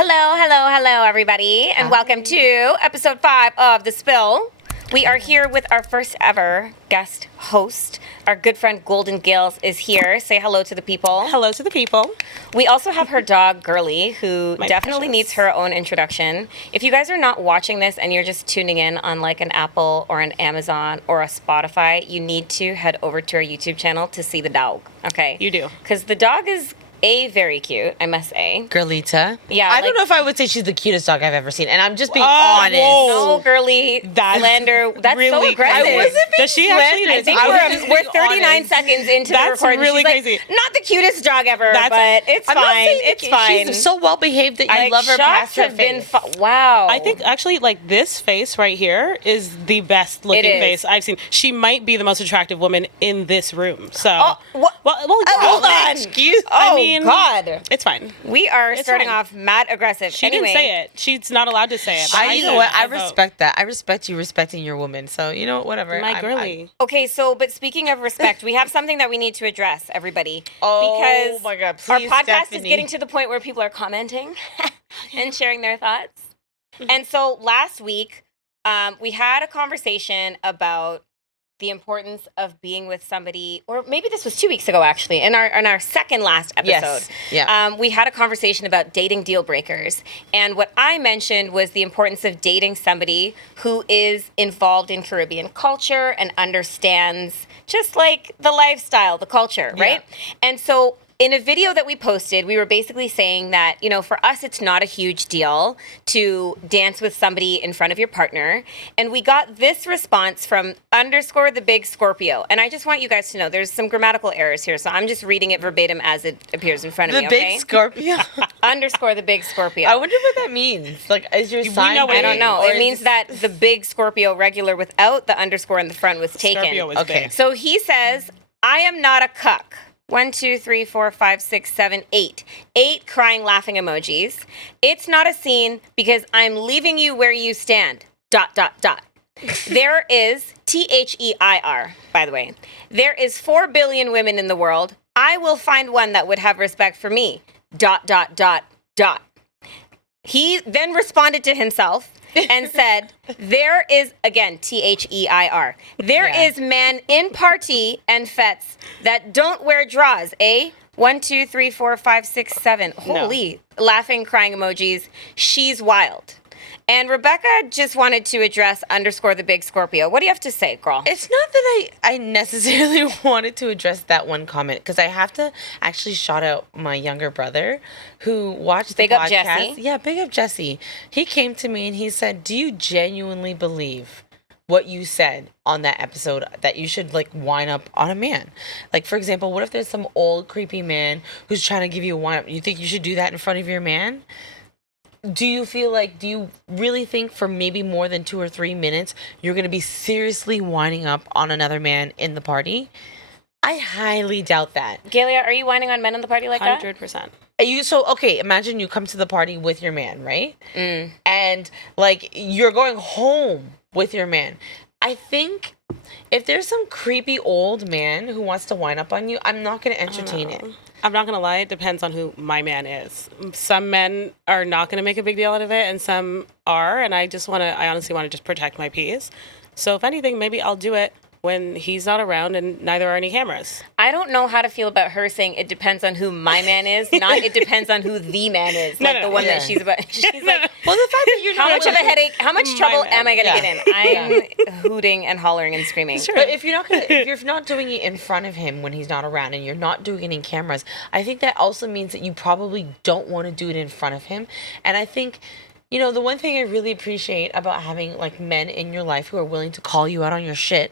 Hello, everybody, and welcome to episode 5 of The Spill. We are here with our first ever guest host. Our good friend Golden Gails is here. Say hello to the people. Hello to the people. We also have her dog, Girly, who definitely needs her own introduction. If you guys are not watching this and you're just tuning in on like an Apple or an Amazon or a Spotify, you need to head over to our YouTube channel to see the dog, okay? You do. Because the dog is very cute, I must say. Girlita. Yeah, I don't know if I would say she's the cutest dog I've ever seen, and I'm just being honest. No, Girly, slander. That's really so aggressive. I wasn't being Does she actually? I think we're 39 seconds into the That's recording. really She's like, crazy. not the cutest dog ever, That's- but it's I'm not fine. saying It's fine. She's so well behaved that you love her past her face. Wow. I think actually, like this face right here is the best looking It is. face I've seen. She might be the most attractive woman in this room. So, what? well, Hold on. Excuse. Oh, I mean, God. it's fine. We are starting fine. off mad aggressive. She anyway, didn't say it. She's not allowed to say it. You know what? I vote. respect that. I respect you respecting your woman. So, you know, whatever. My girly. Okay, but speaking of respect, we have something that we need to address, everybody. Oh, because my God, our please, podcast is Stephanie. getting to the point where people are commenting and sharing their thoughts. And so last week, we had a conversation about the importance of being with somebody, or maybe this was 2 weeks ago, actually, in our second last episode. Yes. Yeah. We had a conversation about dating deal breakers. And what I mentioned was the importance of dating somebody who is involved in Caribbean culture and understands just like the lifestyle, the culture, right? And so in a video that we posted, we were basically saying that, you know, for us, it's not a huge deal to dance with somebody in front of your partner. And we got this response from _the_big_Scorpio. And I just want you guys to know there's some grammatical errors here. So I'm just reading it verbatim as it appears in front of The me, big okay? Scorpio. _the_big_Scorpio. I wonder what that means. Like, is your sign? know what I don't know. or It is means this- that the big Scorpio regular without the underscore in the front was taken. Scorpio was Okay. big. So he says, I am not a cuck. 1, 2, 3, 4, 5, 6, 7, 8. 8 crying, laughing emojis. It's not a scene because I'm leaving you where you stand. ... There is, THEIR, by the way. There is 4 billion women in the world. I will find one that would have respect for me. ... He then responded to himself and said, there is, again, THEIR, there is man in party and fets that don't wear draws, eh? 1, 2, 3, 4, 5, 6, 7. Holy, laughing, crying emojis. She's wild. And Rebecca just wanted to address _the_big_Scorpio. What do you have to say, girl? It's not that I necessarily wanted to address that one comment, because I have to actually shout out my younger brother who watched the Big up podcast. Jesse. Yeah, big up Jesse. He came to me and he said, do you genuinely believe what you said on that episode that you should like wind up on a man? Like, for example, what if there's some old creepy man who's trying to give you a wind up? You think you should do that in front of your man? Do you really think for maybe more than 2 or 3 minutes, you're going to be seriously winding up on another man in the party? I highly doubt that. Galia, are you whining on men in the party like that? 100%. Okay, imagine you come to the party with your man, right? And like you're going home with your man. I think if there's some creepy old man who wants to wind up on you, I'm not going to entertain it. I'm not going to lie. It depends on who my man is. Some men are not going to make a big deal out of it, and some are. And I honestly want to just protect my peace. So if anything, maybe I'll do it when he's not around and neither are any cameras. I don't know how to feel about her saying it depends on who my man is, not it depends on who the man is. Like the one that she's about. She's like, Well, the fact that you're how not much of a headache, how much trouble man. am I going to get in? I'm hooting and hollering and screaming. But if you're not doing it in front of him when he's not around and you're not doing it in cameras, I think that also means that you probably don't want to do it in front of him. And I think, you know, the one thing I really appreciate about having like men in your life who are willing to call you out on your shit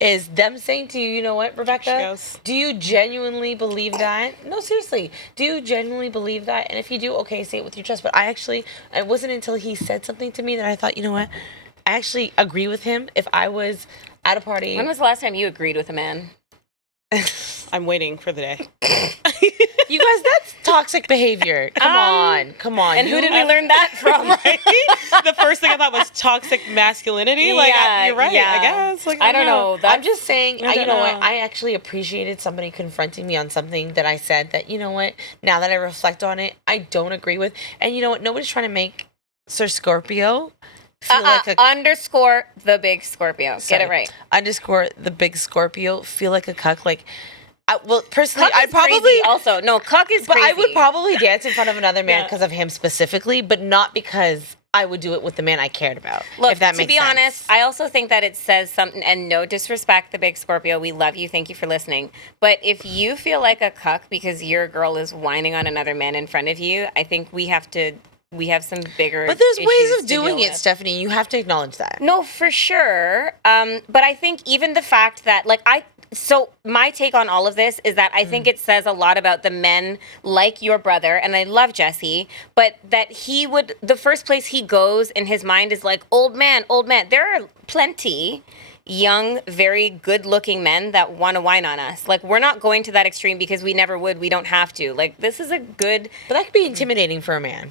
is them saying to you, you know what, Rebecca, do you genuinely believe that? No, seriously. Do you genuinely believe that? And if you do, okay, say it with your chest. But it wasn't until he said something to me that I thought, you know what, I actually agree with him. If I was at a party. When was the last time you agreed with a man? I'm waiting for the day. You guys, that's toxic behavior. Come on. And who did we learn that from? Right? The first thing I thought was toxic masculinity. Like, you're right, I guess. Like, I don't know. I'm just saying, I you don't know what? know. I actually appreciated somebody confronting me on something that I said that, you know what? Now that I reflect on it, I don't agree with. And you know what? Nobody's trying to make Sir Scorpio feel like a... Underscore the big Scorpio. Sorry. Get it right. Underscore the big Scorpio feel like a cuck. Like, well, personally, Cuck I'd is probably... crazy also. No, cuck is But crazy. I would probably dance in front of another man Yeah. because of him specifically, but not because I would do it with the man I cared about. Look, if that to makes be sense. honest, I also think that it says something, and no disrespect, the big Scorpio, we love you, thank you for listening. But if you feel like a cuck because your girl is whining on another man in front of you, I think we have some bigger But there's ways issues of to doing deal it, with. Stephanie. You have to acknowledge that. No, for sure. But I think even the fact that, so my take on all of this is that I think it says a lot about the men like your brother, and I love Jesse, but that the first place he goes in his mind is like, old man, old man. There are plenty young, very good-looking men that want to whine on us. Like, we're not going to that extreme because we never would. We don't have to. Like, this is a good... But that could be intimidating for a man.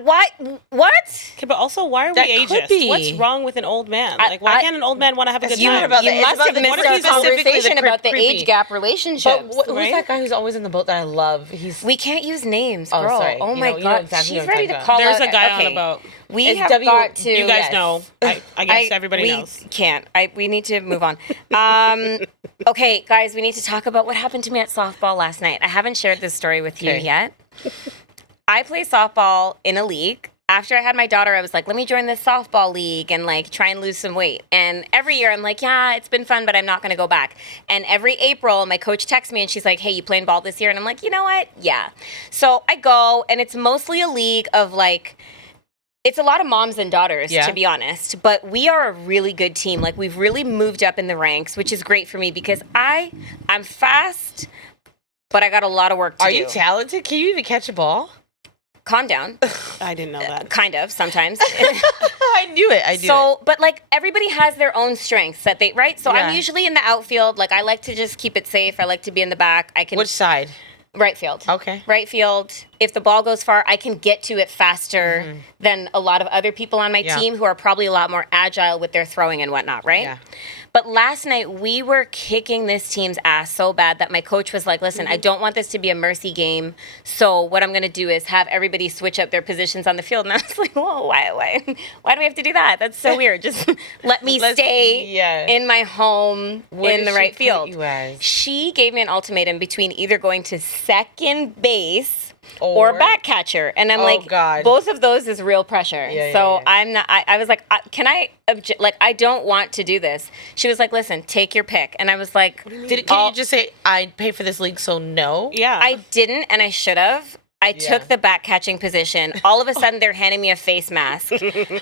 What? Okay, but also, why are That we could ageist? be. What's wrong with an old man? I- Like, why can't an old man want to have a good It's not time? about You that. It's must about have the- missed what if our he's specifically conversation the about the creepy? age gap relationships. But who's that guy who's always in the boat that I love? He's We can't use names, Oh, girl. sorry. Oh You my know- you know god, exactly she's what I'm ready to talking call There's out. a guy on okay. a boat. We It's have W- got to. You guys yes. know. I guess everybody we knows. Can't. We need to move on. Okay, guys, we need to talk about what happened to me at softball last night. I haven't shared this story with you Okay. yet. I play softball in a league. After I had my daughter, I was like, let me join this softball league and like try and lose some weight. And every year I'm like, yeah, it's been fun, but I'm not going to go back. And every April, my coach texts me and she's like, hey, you playing ball this year? And I'm like, you know what? Yeah. So I go, and it's mostly a league of like, it's a lot of moms and daughters, Yeah. to be honest. But we are a really good team. Like, we've really moved up in the ranks, which is great for me because I'm fast, but I got a lot of work to do. Are you talented? Can you even catch a ball? Calm down. I didn't know that. Kind of, sometimes. I knew it. I knew it. So, but like everybody has their own strengths that they, right? So Yeah. I'm usually in the outfield. Like, I like to just keep it safe. I like to be in the back. I can Which side? right field. Okay. Right field. If the ball goes far, I can get to it faster than a lot of other people on my Yeah. team who are probably a lot more agile with their throwing and whatnot, right? Yeah. But last night we were kicking this team's ass so bad that my coach was like, listen, I don't want this to be a mercy game. So what I'm going to do is have everybody switch up their positions on the field. And I was like, whoa, why do we have to do that? That's so weird. Just let me stay in my home What in did the she right put field. you as? She gave me an ultimatum between either going to second base or back catcher. And I'm like, God. both of those is real pressure. Yeah, so yeah. I'm not, I was like, can I, I don't want to do this. She was like, listen, take your pick. And I was like, Can you just say, I pay for this league, so no? Yeah. I didn't, and I should have. I took the back catching position. All of a sudden, they're handing me a face mask.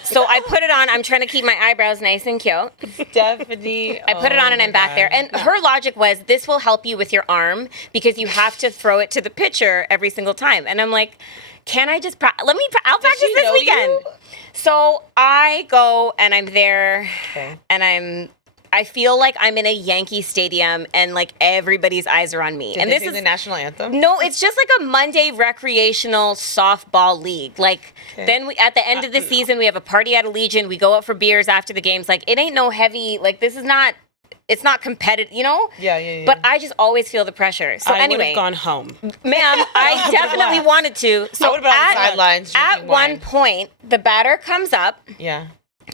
So I put it on. I'm trying to keep my eyebrows nice and cute. Stephanie. I put it on and I'm back there. And her logic was, this will help you with your arm because you have to throw it to the pitcher every single time. And I'm like, can I just, I'll practice she this know weekend. you? So I go and I'm there Okay. and I feel like I'm in a Yankee stadium and like everybody's eyes are on me. Did and they this sing is the national anthem? no, it's just like a Monday recreational softball league. Like then at the end of the season, we have a party at Allegiant. We go out for beers after the games. Like it ain't no heavy. Like this is not. It's not competitive, you know. Yeah. But I just always feel the pressure. So I would anyway, have gone home. ma'am, I definitely relax. wanted to. So I would've been on the sidelines at drinking one wine. point, the batter comes up. Yeah.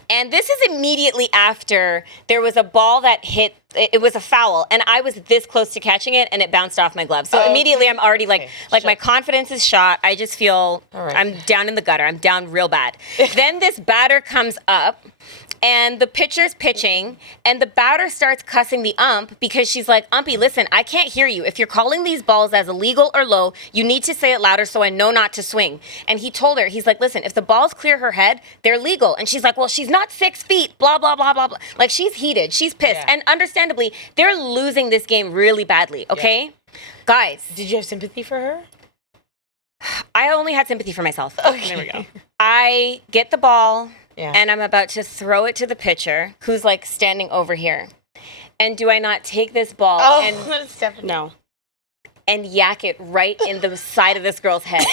And this is immediately after there was a ball that hit. It was a foul, and I was this close to catching it, and it bounced off my glove. So Oh, immediately, I'm already like my Shut. confidence is shot. I just feel All right. I'm down in the gutter. I'm down real bad. Then this batter comes up, and the pitcher's pitching, and the batter starts cussing the ump because she's like, "Umpy, listen, I can't hear you. If you're calling these balls as illegal or low, you need to say it louder so I know not to swing." And he told her, he's like, "Listen, if the balls clear her head, they're legal." And she's like, "Well, she's not 6 feet, blah, blah, blah, blah, blah." Like, she's heated. She's pissed. Yeah. And understandably, they're losing this game really badly, okay? Guys, Did you have sympathy for her? I only had sympathy for myself. There we go. I get the ball, Yeah. and I'm about to throw it to the pitcher, who's like standing over here. And do I not take this ball Oh, Stephanie. No. and yak it right in the side of this girl's head?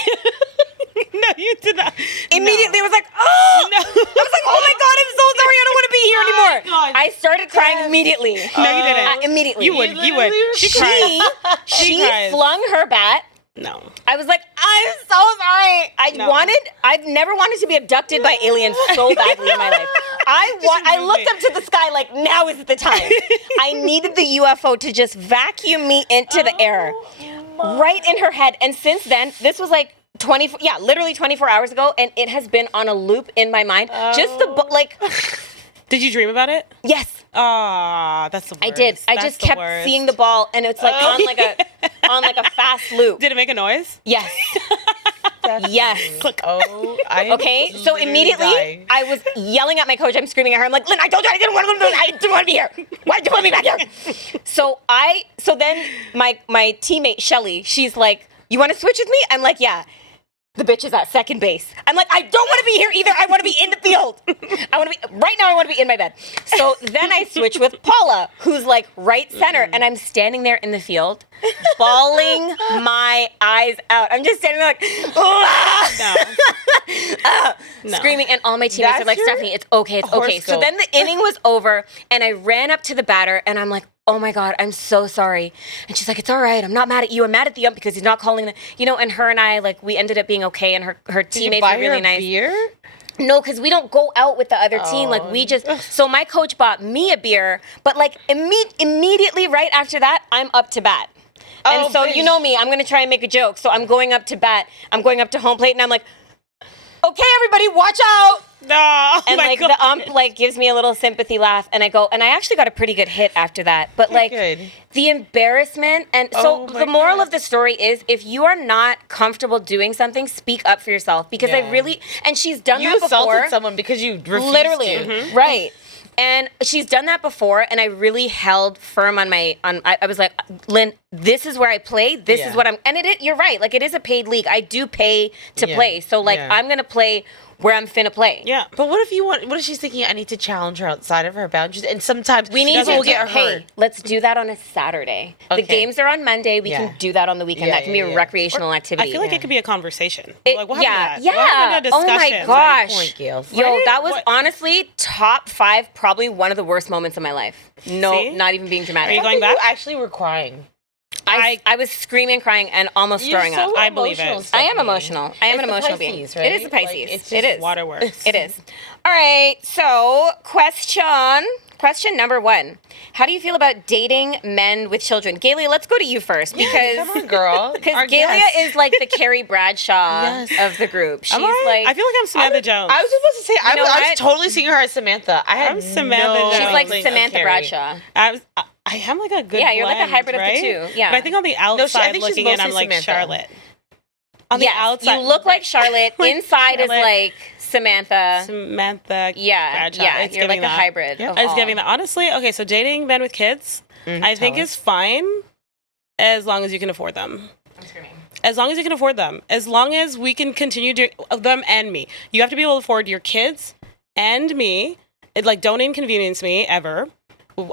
No, you did not. Immediately, I was like, oh! No. I was like, oh my God, I'm so sorry. I don't want to be here anymore. God. I started crying immediately. No, you didn't. Immediately. You would. You would. She cried. She cries. flung her bat. No. I was like, I'm so sorry. I've never wanted to be abducted by aliens so badly in my life. I looked up to the sky like, now is the time. I needed the UFO to just vacuum me into the air. Right in her head. And since then, this was like literally 24 hours ago, and it has been on a loop in my mind. Just Did you dream about it? yes. Ah, that's the worst. I did. I That's just the kept worst. seeing the ball, and it's like on like a fast loop. Did it make a noise? Yes. Yes. Oh, Okay, so immediately I was yelling at my coach. I'm screaming at her. I'm like, Lynn, I told you I didn't want to be here. Why did you put me back here? So then my teammate Shelly, she's like, you want to switch with me? I'm like, yeah. The bitch is at second base. I'm like, I don't want to be here either. I want to be in the field. Right now I want to be in my bed. So then I switch with Paula, who's like right center. And I'm standing there in the field, bawling my eyes out. I'm just standing there like, screaming. And all my teammates are like, Stephanie, it's okay, it's okay. So then the inning was over, and I ran up to the batter, and I'm like, oh my God, I'm so sorry. And she's like, it's all right. I'm not mad at you. I'm mad at the ump because he's not calling and her and I, like, we ended up being okay, and her teammates were really nice. Beer? No, because we don't go out with the other team. Like, we just, so my coach bought me a beer, but like immediately right after that, I'm up to bat. And so, you know me, I'm going to try and make a joke. So I'm going up to bat. I'm going up to home plate, and I'm like, okay, everybody, watch out. No. And like the ump like gives me a little sympathy laugh, and I go, and I actually got a pretty good hit after that. But like the embarrassment, and so the moral of the story is, if you are not comfortable doing something, speak up for yourself, because I really, and she's done that before. You assaulted someone because you refused literally, right? And she's done that before, and I really held firm on I was like, Lynn, this is where I play. This is what I'm, and you're right. Like, it is a paid league. I do pay to play. So like, I'm going to play where I'm finna play. Yeah. But what if she's thinking, I need to challenge her outside of her boundaries? And sometimes we need to get her hey, hurt. let's do that on a Saturday. The games are on Monday. We can do that on the weekend. That can be a recreational activity. I feel like it could be a conversation. Like, what happened to that? Yeah. What happened to Oh my discussions? gosh. Point, Gails. Yo, that was honestly top 5, probably one of the worst moments of my life. No, See? not even being dramatic. Are you going back? You actually were crying. I was screaming, crying, and almost throwing up. I believe it. I am emotional. I am an emotional being. Pisces, right? It is a Pisces. Like, it's it is. Waterworks. It is. All right. So, question number 1. How do you feel about dating men with children? Galia, let's go to you first, because Come on, girl. because Galia is like the Carrie Bradshaw of the group. She's like, I feel like I'm Samantha Jones. I was supposed to say, I know was what? totally seeing her as Samantha. I'm Samantha Jones. she's like Like Samantha Carrie. Bradshaw. I am like a good Yeah, you're like a blend, hybrid right? of the two. Yeah. But I think on the I outside think she's looking in, I'm mostly like Samantha. Charlotte. On the outside. You look like Charlotte. Like Inside is Charlotte. like Samantha. Samantha. Yeah, Bradshaw. yeah, It's you're like giving a that. hybrid of It's all. giving that. Honestly, okay, so dating men with kids, I think is fine as long as you can afford them. I'm screaming. As long as you can afford them. As long as we can continue doing them and me. You have to be able to afford your kids and me. Don't inconvenience me ever.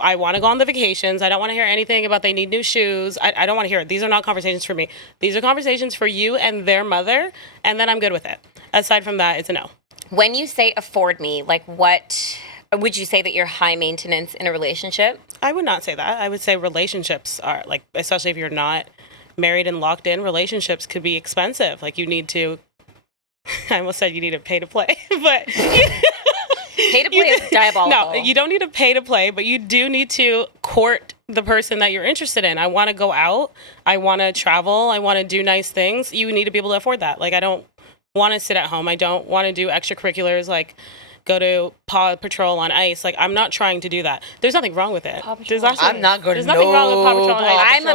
I want to go on the vacations. I don't want to hear anything about they need new shoes. I don't want to hear it. These are not conversations for me. These are conversations for you and their mother, and then I'm good with it. Aside from that, it's a no. When you say afford me, like what would you say that you're high maintenance in a relationship? I would not say that. I would say relationships are, like, especially if you're not married and locked in, relationships could be expensive. Like, you need to, I almost said you need to pay to play, but... Pay to play is diabolical. No, you don't need to pay to play, but you do need to court the person that you're interested in. I want to go out. I want to travel. I want to do nice things. You need to be able to afford that. Like, I don't want to sit at home. I don't want to do extracurriculars like go to Paw Patrol on ice. Like, I'm not trying to do that. There's nothing wrong with it. I'm not going to There's nothing wrong with Paw Patrol on ice.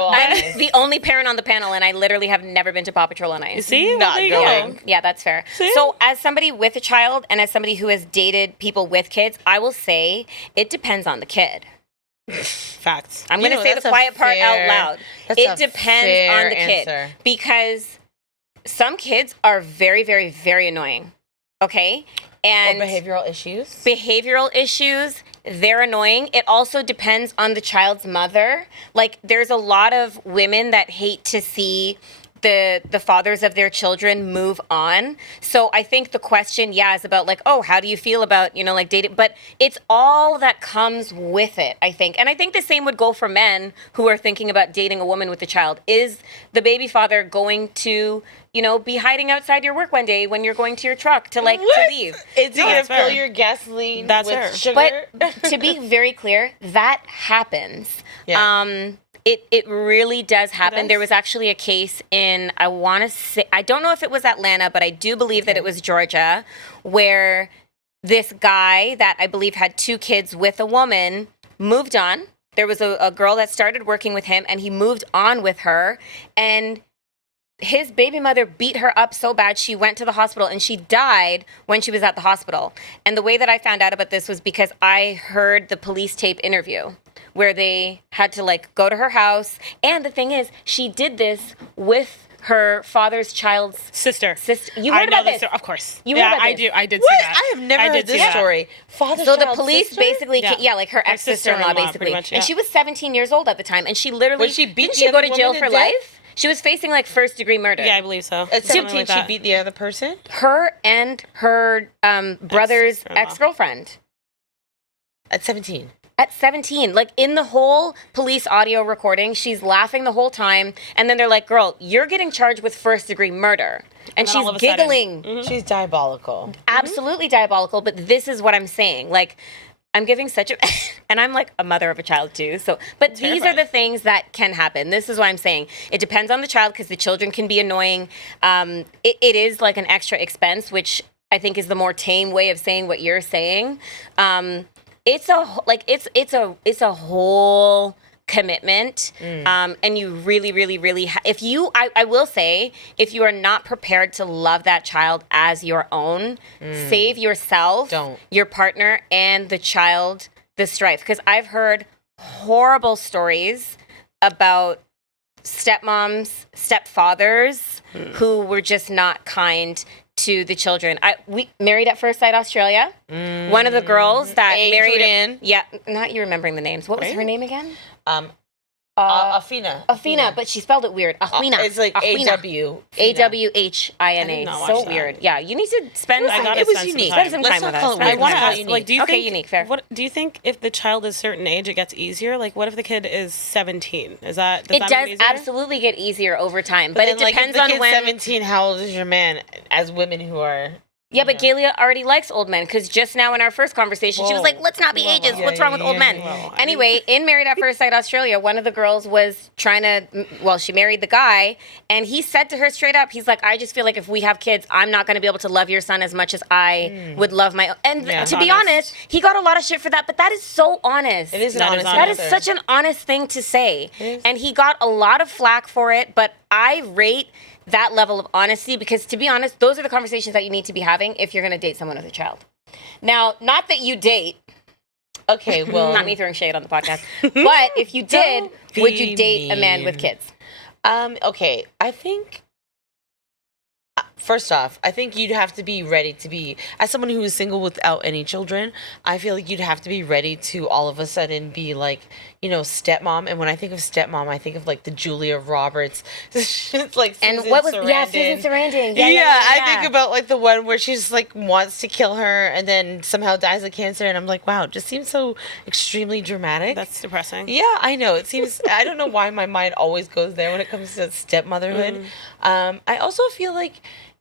I'm the only parent on the panel, and I literally have never been to Paw Patrol on ice. See? Not There you going. go. Yeah, that's fair. See? So as somebody with a child and as somebody who has dated people with kids, I will say it depends on the kid. Facts. I'm going to say the quiet part out loud. It depends on the kid. Answer. Because some kids are very, very, very annoying. Okay? And Or behavioral issues. behavioral issues, they're annoying. It also depends on the child's mother. Like, there's a lot of women that hate to see the fathers of their children move on. So I think the question, is about like, oh, how do you feel about, like dating? But it's all that comes with it, I think. And I think the same would go for men who are thinking about dating a woman with a child. Is the baby father going to, be hiding outside your work one day when you're going to your truck to leave? Is he going to fill fair. your gasoline That's with fair. sugar? But to be very clear, that happens. Yeah. It really does happen. does? There was actually a case in, I don't know if it was Atlanta, but I do believe that it was Georgia, where this guy that I believe had 2 kids with a woman moved on. There was a girl that started working with him, and he moved on with her. And his baby mother beat her up so bad she went to the hospital, and she died when she was at the hospital. And the way that I found out about this was because I heard the police tape interview where they had to go to her house. And the thing is, she did this with her father's child's Sister. You heard about this? Of course. You heard about I this? do. I did What? see that. I have never heard did see this that. story. Father, So the child, police sister? basically, Yeah. like her ex-sister-in-law, sister-in-law, basically. pretty much, yeah. And she was 17 years old at the time, and she literally, Would she beat didn't the she go other to jail woman for to death? life? She was facing first-degree murder. Yeah, I believe so. At Something 17, like she that. beat the other person? Her and her brother's Ex-sister-in-law. ex-girlfriend. At 17. At 17, in the whole police audio recording, she's laughing the whole time, and then they're like, "Girl, you're getting charged with first-degree murder," and then all she's of a sudden- giggling, She's diabolical. absolutely diabolical. But this is what I'm saying, I'm giving such a, and I'm a mother of a child too. So, but these are Terrifying. the things that can happen. This is what I'm saying. It depends on the child because the children can be annoying. It is an extra expense, which I think is the more tame way of saying what you're saying. It's a whole commitment, and you really, really, really. I will say, if you are not prepared to love that child as your own, save yourself, Don't. your partner, and the child the strife. Because I've heard horrible stories about stepmoms, stepfathers who were just not kind to the children. We Married at First Sight Australia. One of the girls that Adrian. married, not you remembering the names. What was her name again? Afina. Afina, but she spelled it weird. Ahwina. It's like Ahwina. A-W. Awhina. I did not watch So that. weird. Yeah, you need to spend. I gotta It was spend some unique. time. Spend some Let's time not with call us. it Spend weird. some I wanna time call with it us. unique. do you Okay, think, unique, fair. What do you think if the child is a certain age, it gets easier? What if the kid is 17? Does that It make does easier? absolutely get easier over time, but it then, depends if the on kid's when. 17, how old is your man? As women who are... Yeah, but Galia already likes old men because just now in our first conversation, she was Whoa. like, let's not be Whoa, ages. whoa. What's Yeah, wrong with old yeah, men? yeah, yeah. Well, Anyway, in Married at First Sight Australia, one of the girls was trying to, she married the guy, and he said to her straight up, he's like, I just feel like if we have kids, I'm not going to be able to love your son as much as I would love my own. And Yeah. to be Honest. honest, he got a lot of shit for that, but that is so honest. It is an That is honest honest. That is answer. such an honest thing to say. is. And he got a lot of flack for it, but I rate that level of honesty because, to be honest, those are the conversations that you need to be having if you're going to date someone with a child. Now, not that you date, Okay, well... not me throwing shade on the podcast, but if you did, Don't would you be date a man with mean. kids? Okay, I think... First off, I think you'd have to be ready to be, as someone who is single without any children, I feel like you'd have to be ready to all of a sudden be stepmom. And when I think of stepmom, I think of the Julia Roberts. It's like And Susan what was, Sarandon. Susan Sarandon. I think about the one where she's wants to kill her and then somehow dies of cancer. And I'm like, wow, it just seems so extremely dramatic. That's depressing. Yeah, I know. It seems, I don't know why my mind always goes there when it comes to stepmotherhood. I also feel like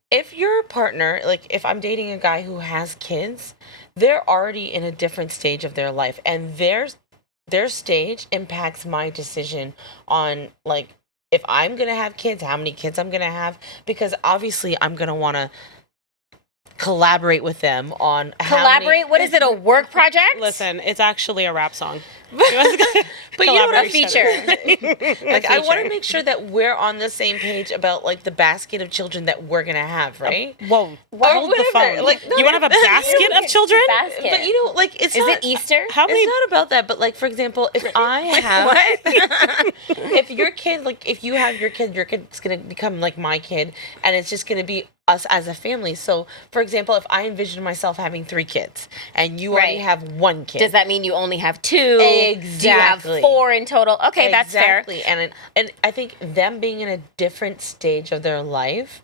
if your partner, if I'm dating a guy who has kids, they're already in a different stage of their life. And their stage impacts my decision on, if I'm going to have kids, how many kids I'm going to have. Because obviously I'm going to want to collaborate with them on Collaborate? What is it, a work project? Listen, it's actually a rap song. But you know what I A feature. I want to make sure that we're on the same page about the basket of children that we're gonna have, right? Whoa, Or hold the whatever. phone. No, You want to have a basket of children? Basket. But it's Is not, it Easter? How many? It's not about that, but for example, if I have if your kid, if you have your kid's gonna become my kid, and it's just gonna be us as a family. So, for example, if I envision myself having 3 kids and you already Right. have 1 kid, Does that mean you only have 2? Exactly. Do you have 4 in total? Okay, that's fair. Exactly. And I think them being in a different stage of their life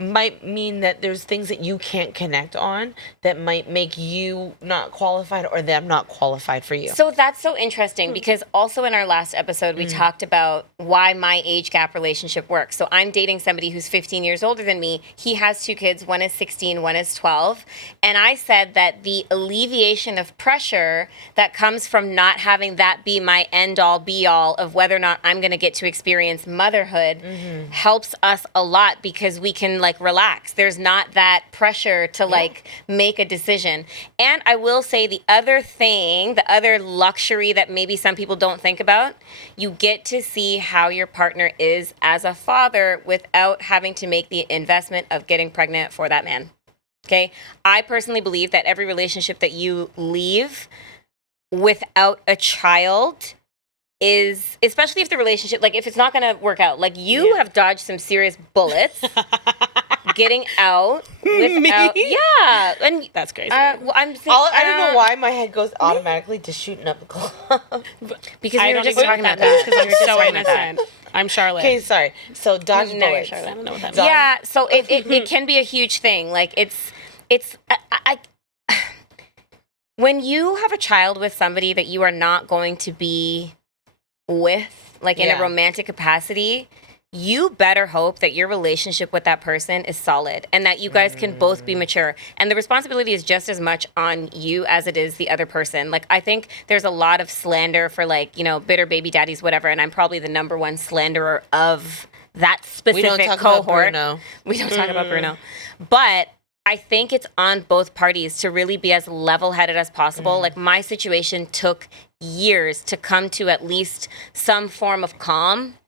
might mean that there's things that you can't connect on that might make you not qualified or them not qualified for you. So that's so interesting because also in our last episode, we talked about why my age gap relationship works. So I'm dating somebody who's 15 years older than me. He has 2 kids. One is 16, one is 12. And I said that the alleviation of pressure that comes from not having that be my end all be all of whether or not I'm going to get to experience motherhood helps us a lot because we can like relax. There's not that pressure to like make a decision. And I will say the other thing, the other luxury that maybe some people don't think about, you get to see how your partner is as a father without having to make the investment of getting pregnant for that man. Okay? I personally believe that every relationship that you leave without a child is, especially if the relationship, like if it's not going to work out, like you have dodged some serious bullets getting out without, and That's crazy. well, I don't I don't know why my head goes automatically to shooting up the club. because I we were don't just even talking know about what that is that. because I'm We were just so talking about that. innocent. I'm Charlotte. Okay, sorry. So dodge Now you're bullets. Charlotte. I don't know what that means. Dodge- Yeah, so it can be a huge thing. Like it's I when you have a child with somebody that you are not going to be with, like in a Yeah. romantic capacity, you better hope that your relationship with that person is solid and that you guys can both be mature. And the responsibility is just as much on you as it is the other person. Like, I think there's a lot of slander for, like, you know, bitter baby daddies, whatever. And I'm probably the number one slanderer of that specific We don't talk cohort. about Bruno. We don't talk about Bruno. But I think it's on both parties to really be as level-headed as possible. Like, my situation took years to come to at least some form of calm.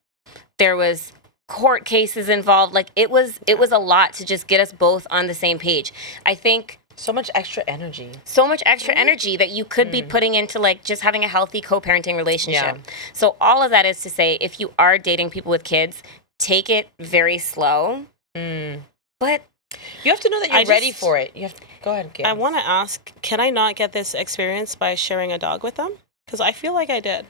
There was court cases involved. Like, it was a lot to just get us both on the same page. I think So much extra energy. so much extra energy that you could be putting into like just having a healthy co-parenting relationship. Yeah. So all of that is to say, if you are dating people with kids, take it very slow. But You have to know that I you're ready just- for it. You have to, go ahead, Gail. I want to ask, can I not get this experience by sharing a dog with them? Because I feel like I did.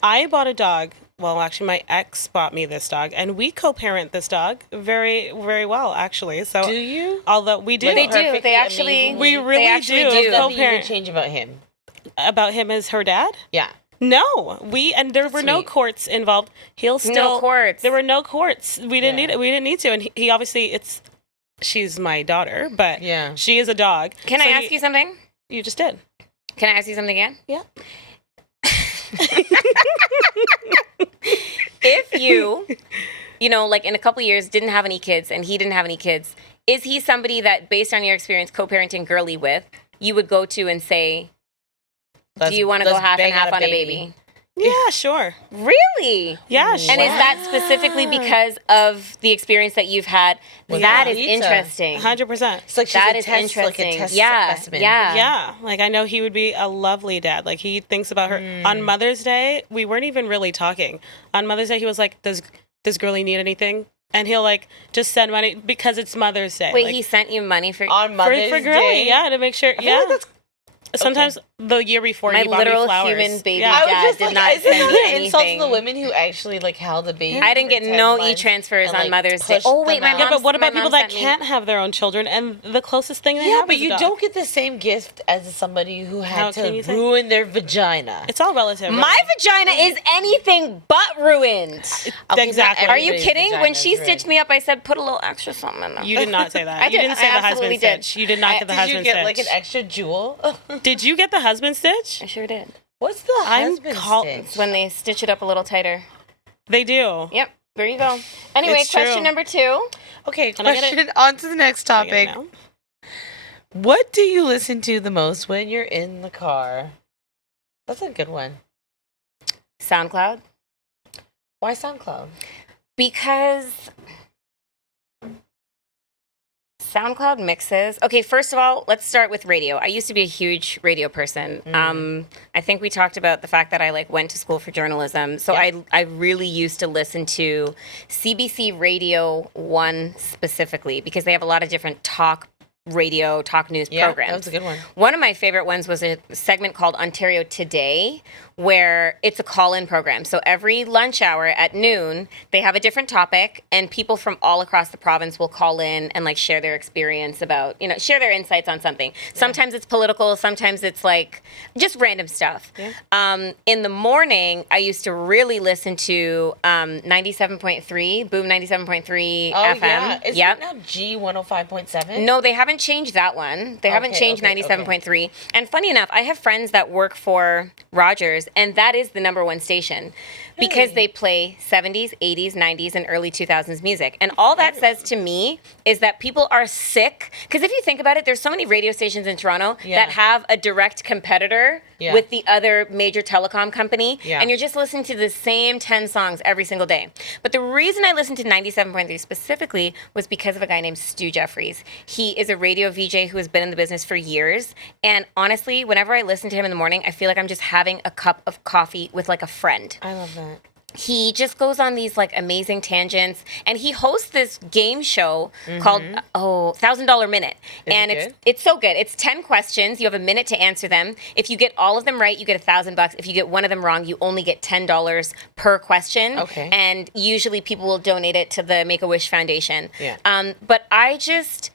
I bought a dog. Well, actually, my ex bought me this dog, and we co-parent this dog very, very well, actually. So, Do you? although we do, they do. Perfectly, They actually amazingly. we really actually do. do. Nothing you would Co-parent change about him. about him as her dad. Yeah. No, and there were no Sweet. courts involved. He'll still courts. There were no courts. We didn't Yeah. need it. We didn't need to. And he obviously she's my daughter, but Yeah. she is a dog. Can So I ask you something? You just did. Can I ask you something again? Yeah. If you know, like in a couple of years didn't have any kids and he didn't have any kids, is he somebody that, based on your experience co-parenting girly with, you would go to and say, do you want to go let's half and bang out half on a baby? Yeah, sure. Really? Yeah, And sure. is that specifically because of the experience that you've had? With That is Lisa. interesting. 100%. It's like she's That a is test, like a interesting. test Yeah, specimen. yeah. Yeah, like I know he would be a lovely dad. Like he thinks about her. On Mother's Day, we weren't even really talking. On Mother's Day, he was like, "Does girlie need anything?" And he'll like just send money because it's Mother's Day. Wait, like, he sent you money for On Mother's for girlie, Day. yeah, to make sure. I feel Yeah, like that's sometimes the year before my he bought me literal flowers. human baby Yeah. I was dad just did like, not is send this me an insult to anything. the women who actually like held the baby? I didn't for get 10 no months e-transfers and, on like, Mother's Day. pushed Oh, wait, them my out? Yeah, mom- but what about my people mom that sent me- can't have their own children and the closest thing they Yeah, have but is a you dog? don't get the same gift as somebody who How had can you to say? ruin their vagina. It's all relative. My vagina is anything but ruined. Okay, not Exactly. Are you everybody's kidding? vagina When is she ruined. stitched me up, I said, put a little extra something in there. You did not say that. I You did. didn't say I the absolutely husband did. stitch. You did not get the Did husband you get stitch. like an extra jewel? Did you get the husband stitch? I sure did. What's the I'm husband call- stitch? It's when they stitch it up a little tighter. They do. Yep, there you go. Anyway, It's question true. number 2. Okay, Can I get it? question on to the next Can I get it topic. now? What do you listen to the most when you're in the car? That's a good one. SoundCloud. Why SoundCloud? Because SoundCloud mixes. Okay, first of all, let's start with radio. I used to be a huge radio person. I think we talked about the fact that I went to school for journalism. So I really used to listen to CBC Radio 1 specifically because they have a lot of different talk news programs. That was a good one. One of my favorite ones was a segment called Ontario Today, where it's a call-in program. So every lunch hour at noon, they have a different topic, and people from all across the province will call in and share their experience about, share their insights on something. Yeah. Sometimes it's political, sometimes it's just random stuff. Yeah. In the morning, I used to really listen to 97.3, Boom 97.3 FM. Yeah. Is it now G105.7? No, they haven't changed that one. They haven't changed 97.3. And funny enough, I have friends that work for Rogers, and that is the number one station because they play 70s, 80s, 90s, and early 2000s music. And all that says to me is that people are sick. Because if you think about it, there's so many radio stations in Toronto that have a direct competitor with the other major telecom company. Yeah. And you're just listening to the same 10 songs every single day. But the reason I listened to 97.3 specifically was because of a guy named Stu Jeffries. He is a radio VJ who has been in the business for years. And honestly, whenever I listen to him in the morning, I feel like I'm just having a cup of coffee with a friend. I love that. He just goes on these amazing tangents, and he hosts this game show called $1,000 Minute. And it's so good. It's 10 questions. You have a minute to answer them. If you get all of them right, you get $1,000. If you get one of them wrong, you only get $10 per question. Okay. And usually people will donate it to the Make-A-Wish Foundation. Yeah. But I just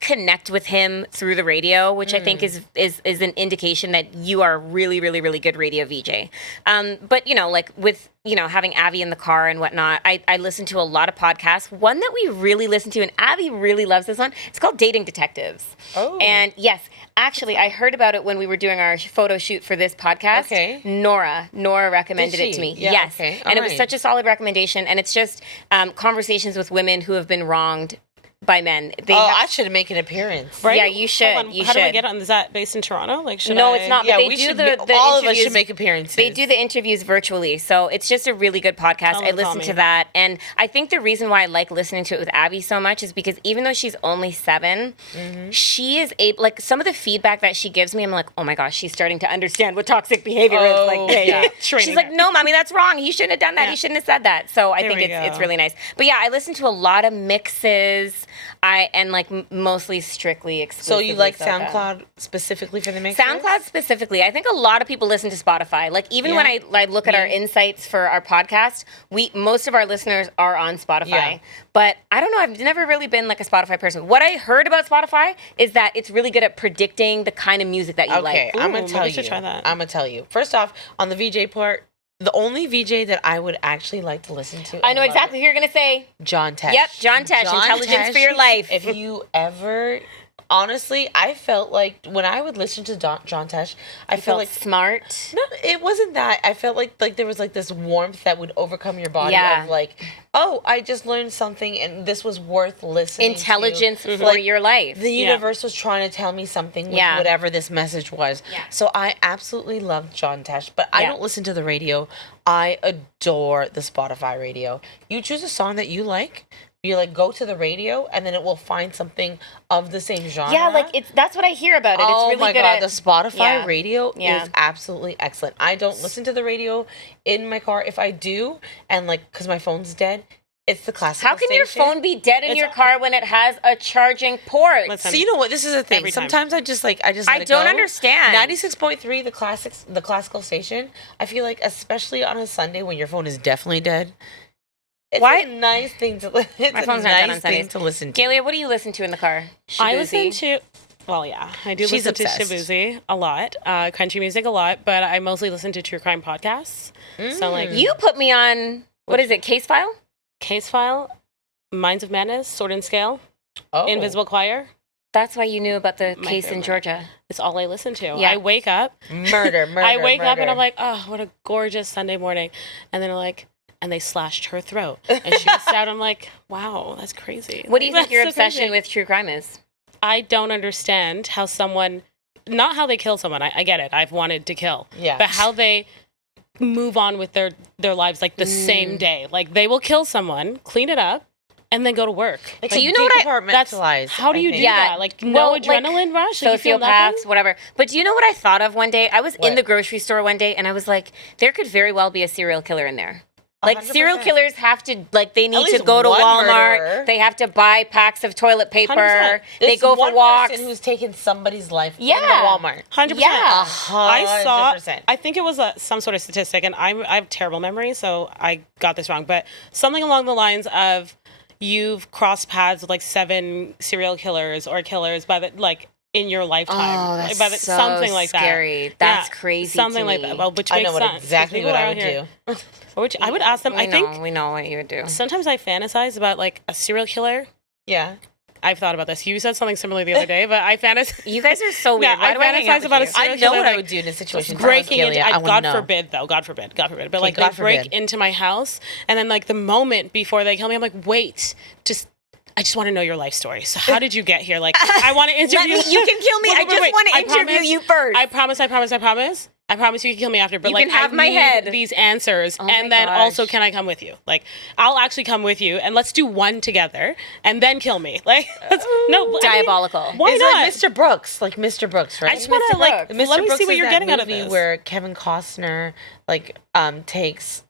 connect with him through the radio, which I think is an indication that you are a really, really, really good radio VJ. But with having Avi in the car and whatnot, I listen to a lot of podcasts. One that we really listen to, and Avi really loves this one, it's called Dating Detectives. Oh. And yes, actually, I heard about it when we were doing our photo shoot for this podcast. Okay. Nora recommended it to me. Yeah, yes. Okay. And it was such a solid recommendation. And it's just conversations with women who have been wronged by men. I should make an appearance. Right? Yeah, you should. How do I get on? Is that based in Toronto? No, it's not. But they do the all of us should make appearances. They do the interviews virtually, so it's just a really good podcast. I listen to that, and I think the reason why I like listening to it with Abby so much is because even though she's only 7, she is able. Some of the feedback that she gives me, I'm like, oh my gosh, she's starting to understand what toxic behavior is. She's like, no, mommy, that's wrong. You shouldn't have done that. Yeah. You shouldn't have said that. So I think it's really nice. But yeah, I listen to a lot of mixes. Mostly strictly exclusively. So you like SoundCloud specifically for the mixes? SoundCloud specifically. I think a lot of people listen to Spotify. Even when I look at our insights for our podcast, most of our listeners are on Spotify. Yeah. But I don't know. I've never really been a Spotify person. What I heard about Spotify is that it's really good at predicting the kind of music that you like. Okay, I'm gonna tell you. Try that. I'm gonna tell you. First off, on the VJ part. The only VJ that I would actually like to listen to. I know exactly who you're going to say. John Tesh. Yep, John Tesh. Intelligence for your life. If you ever... Honestly, I felt like when I would listen to John Tesh, I felt like smart. No, it wasn't that. I felt like there was this warmth that would overcome your body of oh, I just learned something and this was worth listening Intelligence to. For your life. The universe was trying to tell me something with whatever this message was. Yeah. So I absolutely loved John Tesh, but I don't listen to the radio. I adore the Spotify radio. You choose a song that you like. You go to the radio and then it will find something of the same genre. Yeah, that's what I hear about it. It's really my good God, the Spotify radio is absolutely excellent. I don't listen to the radio in my car. If I do, and because my phone's dead, it's the classical How can station. your phone be dead in your car when it has a charging port? Listen, so you know what? This is a thing. Sometimes I just I don't understand. 96.3, the classical station. I feel like, especially on a Sunday when your phone is definitely dead. It's a nice thing to listen to. My phone's not done on Sundays. To listen to. Galia, what do you listen to in the car? Shabuzi. I listen to... Well, yeah. I do listen to Shabuzi a lot. Country music a lot. But I mostly listen to true crime podcasts. So, You put me on... What is it? Case File? Case File. Minds of Madness. Sword and Scale. Invisible Choir. That's why you knew about the case in Georgia. It's all I listen to. Yeah. I wake up. Murder. I wake up and I'm like, oh, what a gorgeous Sunday morning. And then I'm like... And they slashed her throat. And she was out. I'm like, wow, that's crazy. What do you think your obsession with true crime is? I don't understand how someone, not how they kill someone. I get it. I've wanted to kill. Yeah. But how they move on with their lives the same day. They will kill someone, clean it up, and then go to work. Like, So you know what compartmentalize. How do you do Yeah. that? Like no Well, adrenaline rush? Like, you feel nothing? Sociopaths, whatever. But do you know what I thought of one day? I was in What? the grocery store one day and I was like, there could very well be a serial killer in there. Like serial 100%. killers have to, like, they need to least go to one Walmart. murderer. They have to buy packs of toilet paper. 100%. They It's go for one walks. person who's taken somebody's life in Yeah. the Walmart. 100%. Yeah. I saw. 100%. I think it was some sort of statistic, and I have terrible memory, so I got this wrong. But something along the lines of, you've crossed paths with like 7 serial killers or killers by the in your lifetime. Oh, that's By the, so something like scary. that. That's Yeah, crazy Something to like me. that. Well, which I makes know what sense. exactly People what I around would here- do. Which I would ask them. We I think we know what you would do. sometimes I fantasize about like a serial killer. Yeah. I've thought about this. You said something similar the other day, but I fantasize. You guys are so weird. Yeah, Why I do I hang out fantasize with about you? a serial I know killer, what I like, would do in a situation. breaking into, I God know. forbid, but like God they break forbid. into my house, and then like the moment before they kill me, I'm like, wait, I just want to know your life story. So how did you get here? Like, I want to interview. You can kill me. I just want to interview you first. I promise you can kill me after, but You like can have I my need head. these answers, Oh my and then also gosh. can I come with you? Like, I'll actually come with you, and let's do one together, and then kill me. Like, Diabolical. Why It's not? like Mr. Brooks, right? I just want Mr. to like Brooks. let me see what is you're that getting out of movie this. where Kevin Costner takes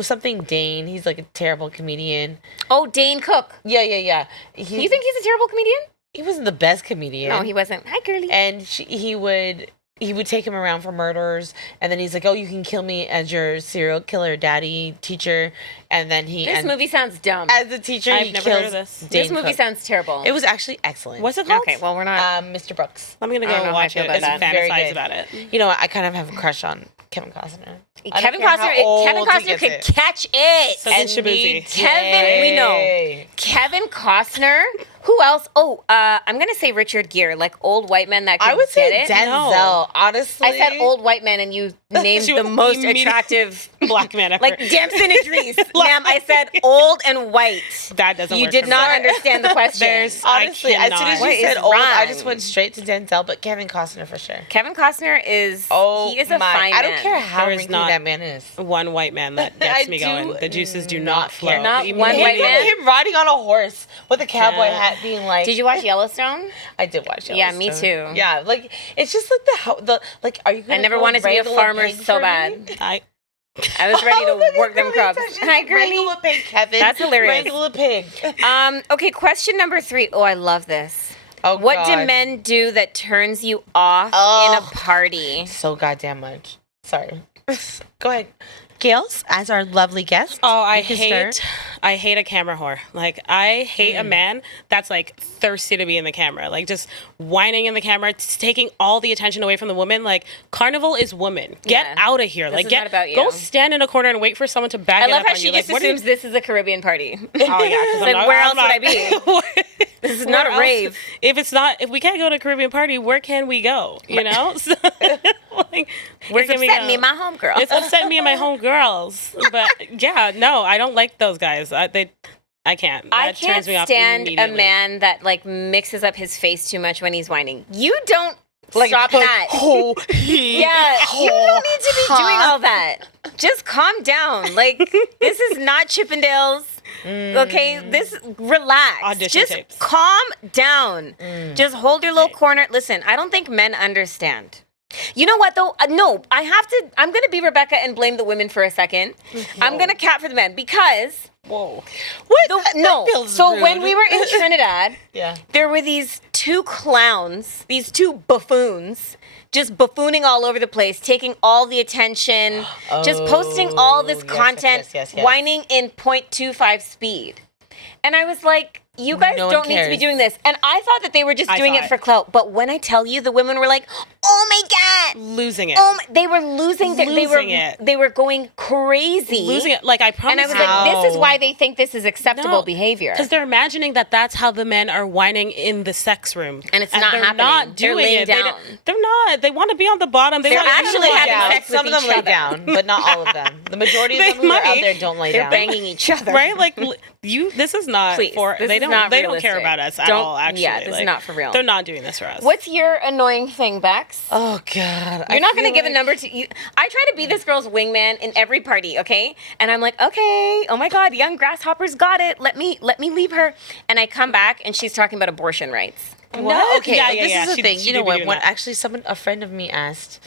something Dane. He's like a terrible comedian. Oh, Dane Cook. Yeah. You think he's a terrible comedian? he wasn't the best comedian? No, he wasn't. Hi, girly. And he would take him around for murders, and then he's like, "Oh, you can kill me as your serial killer daddy teacher," and then This movie sounds dumb. as the teacher, I've he never kills heard of this. Dane This movie Cook. sounds terrible. It was actually excellent. What's it called? Okay, well, we're not. Mr. Brooks. I'm gonna I don't go know how I watch feel it about and that. Very fantasize good. about it. You know what? I kind of have a crush on Kevin Costner. Kevin Costner could catch it. So did Shabuzi. Kevin, we know. Kevin Costner. Who else? Oh, I'm gonna say Richard Gere, like old white men that could I would say get it. Denzel. No. Honestly, I said old white men, and you named She the was most immediate- attractive, Black man ever. like Damson Idris. Ma'am, I said old and white. That doesn't You work did for not me. understand the question. There's- honestly, I as soon as cannot. you What said is old, I wrong? just went straight to Denzel, but Kevin Costner for sure. Kevin Costner is. Oh, he is a my! fine I don't man. care how There is wrinkly not- that man is. One white man that I gets me do going. The juices do not not care. flow. Not Immediately. one white man? Him riding on a horse with a cowboy Yeah. hat, being like, Did you watch Yellowstone? I did watch it. Yeah, me too. Yeah, like it's just like the like. Are you? Gonna I never go wanted to be a wrangle farmer pig so for me? bad. I I was ready Oh, to look at work them Girly crubs. touches. Hi, Wrangle girly. a pig, Kevin. That's hilarious. Wrangle a pig. Okay, question number 3. Oh, I love this. Oh, What do God. men do that turns you off in a Oh. party? So goddamn much. Sorry. Go ahead. Gails, as our lovely guest. Oh, I you can start. hate a camera whore. Like, I hate a man that's like thirsty to be in the camera, like just whining in the camera, taking all the attention away from the woman. Like, carnival is woman. Get Yeah. out of here. This Like, is not about you. go stand in a corner and wait for someone to back I it love up how on she you. just Like, what do you- assumes this is a Caribbean party. Oh yeah, 'cause Like, I'm where I'm else would I be? This is not Where a else- rave. If we can't go to a Caribbean party, where can we go? You know? So, like, where It's can we upsetting go? me, my homegirl. It's upsetting me and my homegirls. But yeah, no, I don't like those guys. I can't. I That can't turns me off stand a immediately. man that like mixes up his face too much when he's whining. You don't stop that. Oh, Yeah, you don't need to be doing all that. Just calm down. Like, this is not Chippendales. Okay, relax. Audition Just tapes. calm down. Just hold your little corner. Listen, I don't think men understand. You know what though? No, I'm gonna be Rebecca and blame the women for a second. I'm gonna cap for the men because Whoa. what? no. That feels So rude. when we were in Trinidad, yeah. there were these 2 clowns, these 2 buffoons, just buffooning all over the place, taking all the attention, just posting all this Oh, yes, content, yes. whining in 0.25 speed. And I was like, you guys No one don't need to be cares. doing this. And I thought that they were just I doing thought it for clout. But when I tell you, the women were like, oh my God. Losing it. They were losing Losing it. They were going crazy. Losing it. Like, I promise And I was you. like, this is why they think this is acceptable No, behavior. Because they're imagining that that's how the men are whining in the sex room. And it's not they're happening. not They're doing laying it. down. They're not. They want to be on the bottom. They're wanna actually utilize having it. sex with Some of them each lay other. down, but not all of them. The majority of They them who are out might. there don't lay They're down. banging each other. Right? Like, This is not Please, for. this They is don't. not They don't care realistic. about us at Don't- all. Actually, yeah, this is not for real. They're not doing this for us. What's your annoying thing, Bex? Oh God. You're not going to give a number to you. I try to be this girl's wingman in every party, okay? And I'm like, okay, oh my God, young grasshopper's got it. Let me leave her. And I come back and she's talking about abortion rights. No, okay. Yeah, like, yeah, this yeah. is the She- thing. she You know did be what? doing When that. actually a friend of me asked,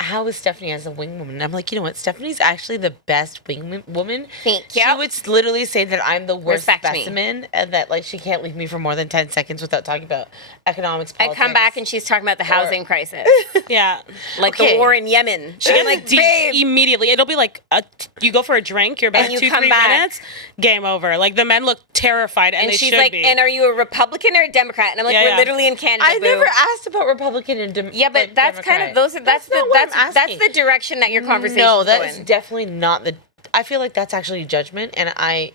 "How is Stephanie as a wing woman?" And I'm like, you know what? Stephanie's actually the best wing woman. Thank you. She would literally say that I'm the worst Respect me. specimen, and that like she can't leave me for more than 10 seconds without talking about economics. I Politics. come back and she's talking about the housing crisis, Yeah. like Okay. the war in Yemen. She I'm gets like, deep babe. immediately. It'll be like you go for a drink. You're about And you 2-3 come back. minutes. Game over. Like the men look terrified, and And they she's should like, be. and are you a Republican or a Democrat? And I'm like, Yeah, we're yeah. literally in Canada. I boo. never asked about Republican and Yeah, but like, that's kind of Democrat. that's not what I'm that's asking. the direction that your conversation No, that going. is definitely not the. I feel like that's actually judgment, and I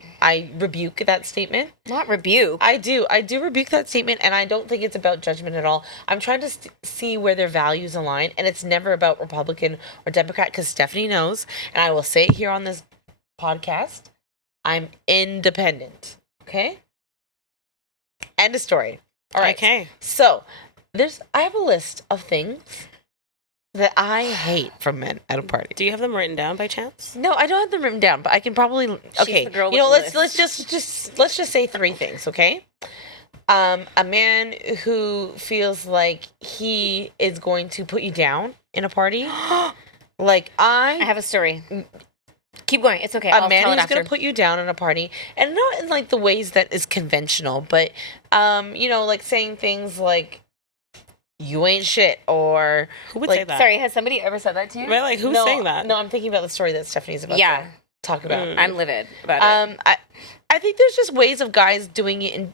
rebuke that statement. Not rebuke. I do rebuke that statement, and I don't think it's about judgment at all. I'm trying to see where their values align, and it's never about Republican or Democrat, because Stephanie knows, and I will say it here on this podcast, I'm independent. Okay? End of story. All right. Okay. So I have a list of things that I hate from men at a party. Do you have them written down by chance? No, I don't have them written down, but I can probably. Okay, the girl you know, with let's the let's just say 3 things, okay? A man who feels like he is going to put you down in a party, like I have a story. Keep going. It's okay. a I'll man tell it who's after. going to put you down in a party, and not in like the ways that is conventional, but you know, like saying things like "you ain't shit" or Who would like, say that? Sorry, has somebody ever said that to you? Right, like who's no, saying that? No, I'm thinking about the story that Stephanie's about Yeah. to talk about. I'm livid about it. I think there's just ways of guys doing it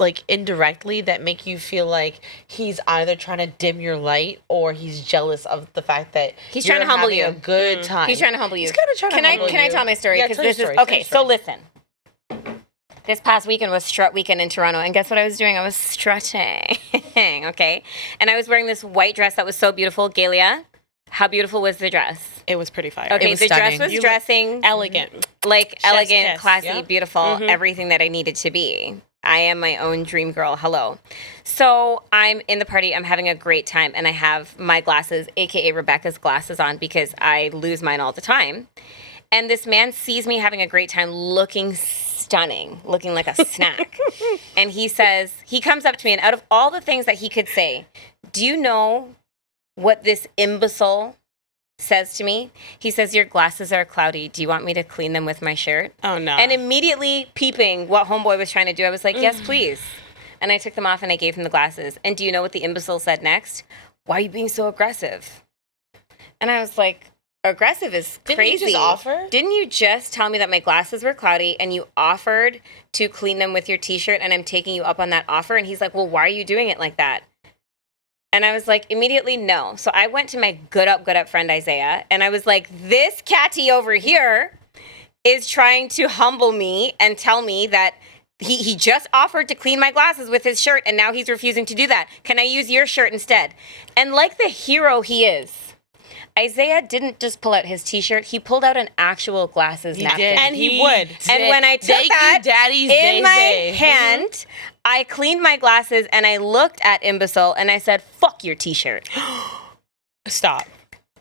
like indirectly that make you feel like he's either trying to dim your light or he's jealous of the fact that He's you're trying to humble having you. a good time. He's trying to humble you. He's kind of trying to humble Can I you. tell my story? Yeah, Because tell your this is story, tell okay. your So story. listen. This past weekend was strut weekend in Toronto, and guess what I was doing? I was strutting. Okay, and I was wearing this white dress that was so beautiful. Galia, how beautiful was the dress? It was pretty fire. Okay, was the stunning. dress was You look dressing elegant. like Chef's elegant, kiss, classy, yeah. beautiful, everything that I needed to be. I am my own dream girl. Hello. So I'm in the party. I'm having a great time, and I have my glasses, aka Rebecca's glasses, on because I lose mine all the time. And this man sees me having a great time, looking stunning, looking like a snack. And he comes up to me, and out of all the things that he could say, do you know what this imbecile says to me? He says, your glasses are cloudy. Do you want me to clean them with my shirt? Oh no. And immediately peeping what homeboy was trying to do, I was like, yes, please. And I took them off and I gave him the glasses. And do you know what the imbecile said next? Why are you being so aggressive? And I was like, aggressive is Didn't crazy. you just offer? Didn't you just tell me that my glasses were cloudy and you offered to clean them with your t-shirt and I'm taking you up on that offer? And he's like, well, why are you doing it like that? And I was like, immediately, no. So I went to my good up friend Isaiah, and I was like, this catty over here is trying to humble me and tell me that he just offered to clean my glasses with his shirt, and now he's refusing to do that. Can I use your shirt instead? And like the hero he is, Isaiah didn't just pull out his t-shirt, he pulled out an actual glasses napkin. did. and he would. And when I took Thank you, that Daddy's in my Daisy. hand, I cleaned my glasses and I looked at imbecile and I said, fuck your t-shirt. Stop.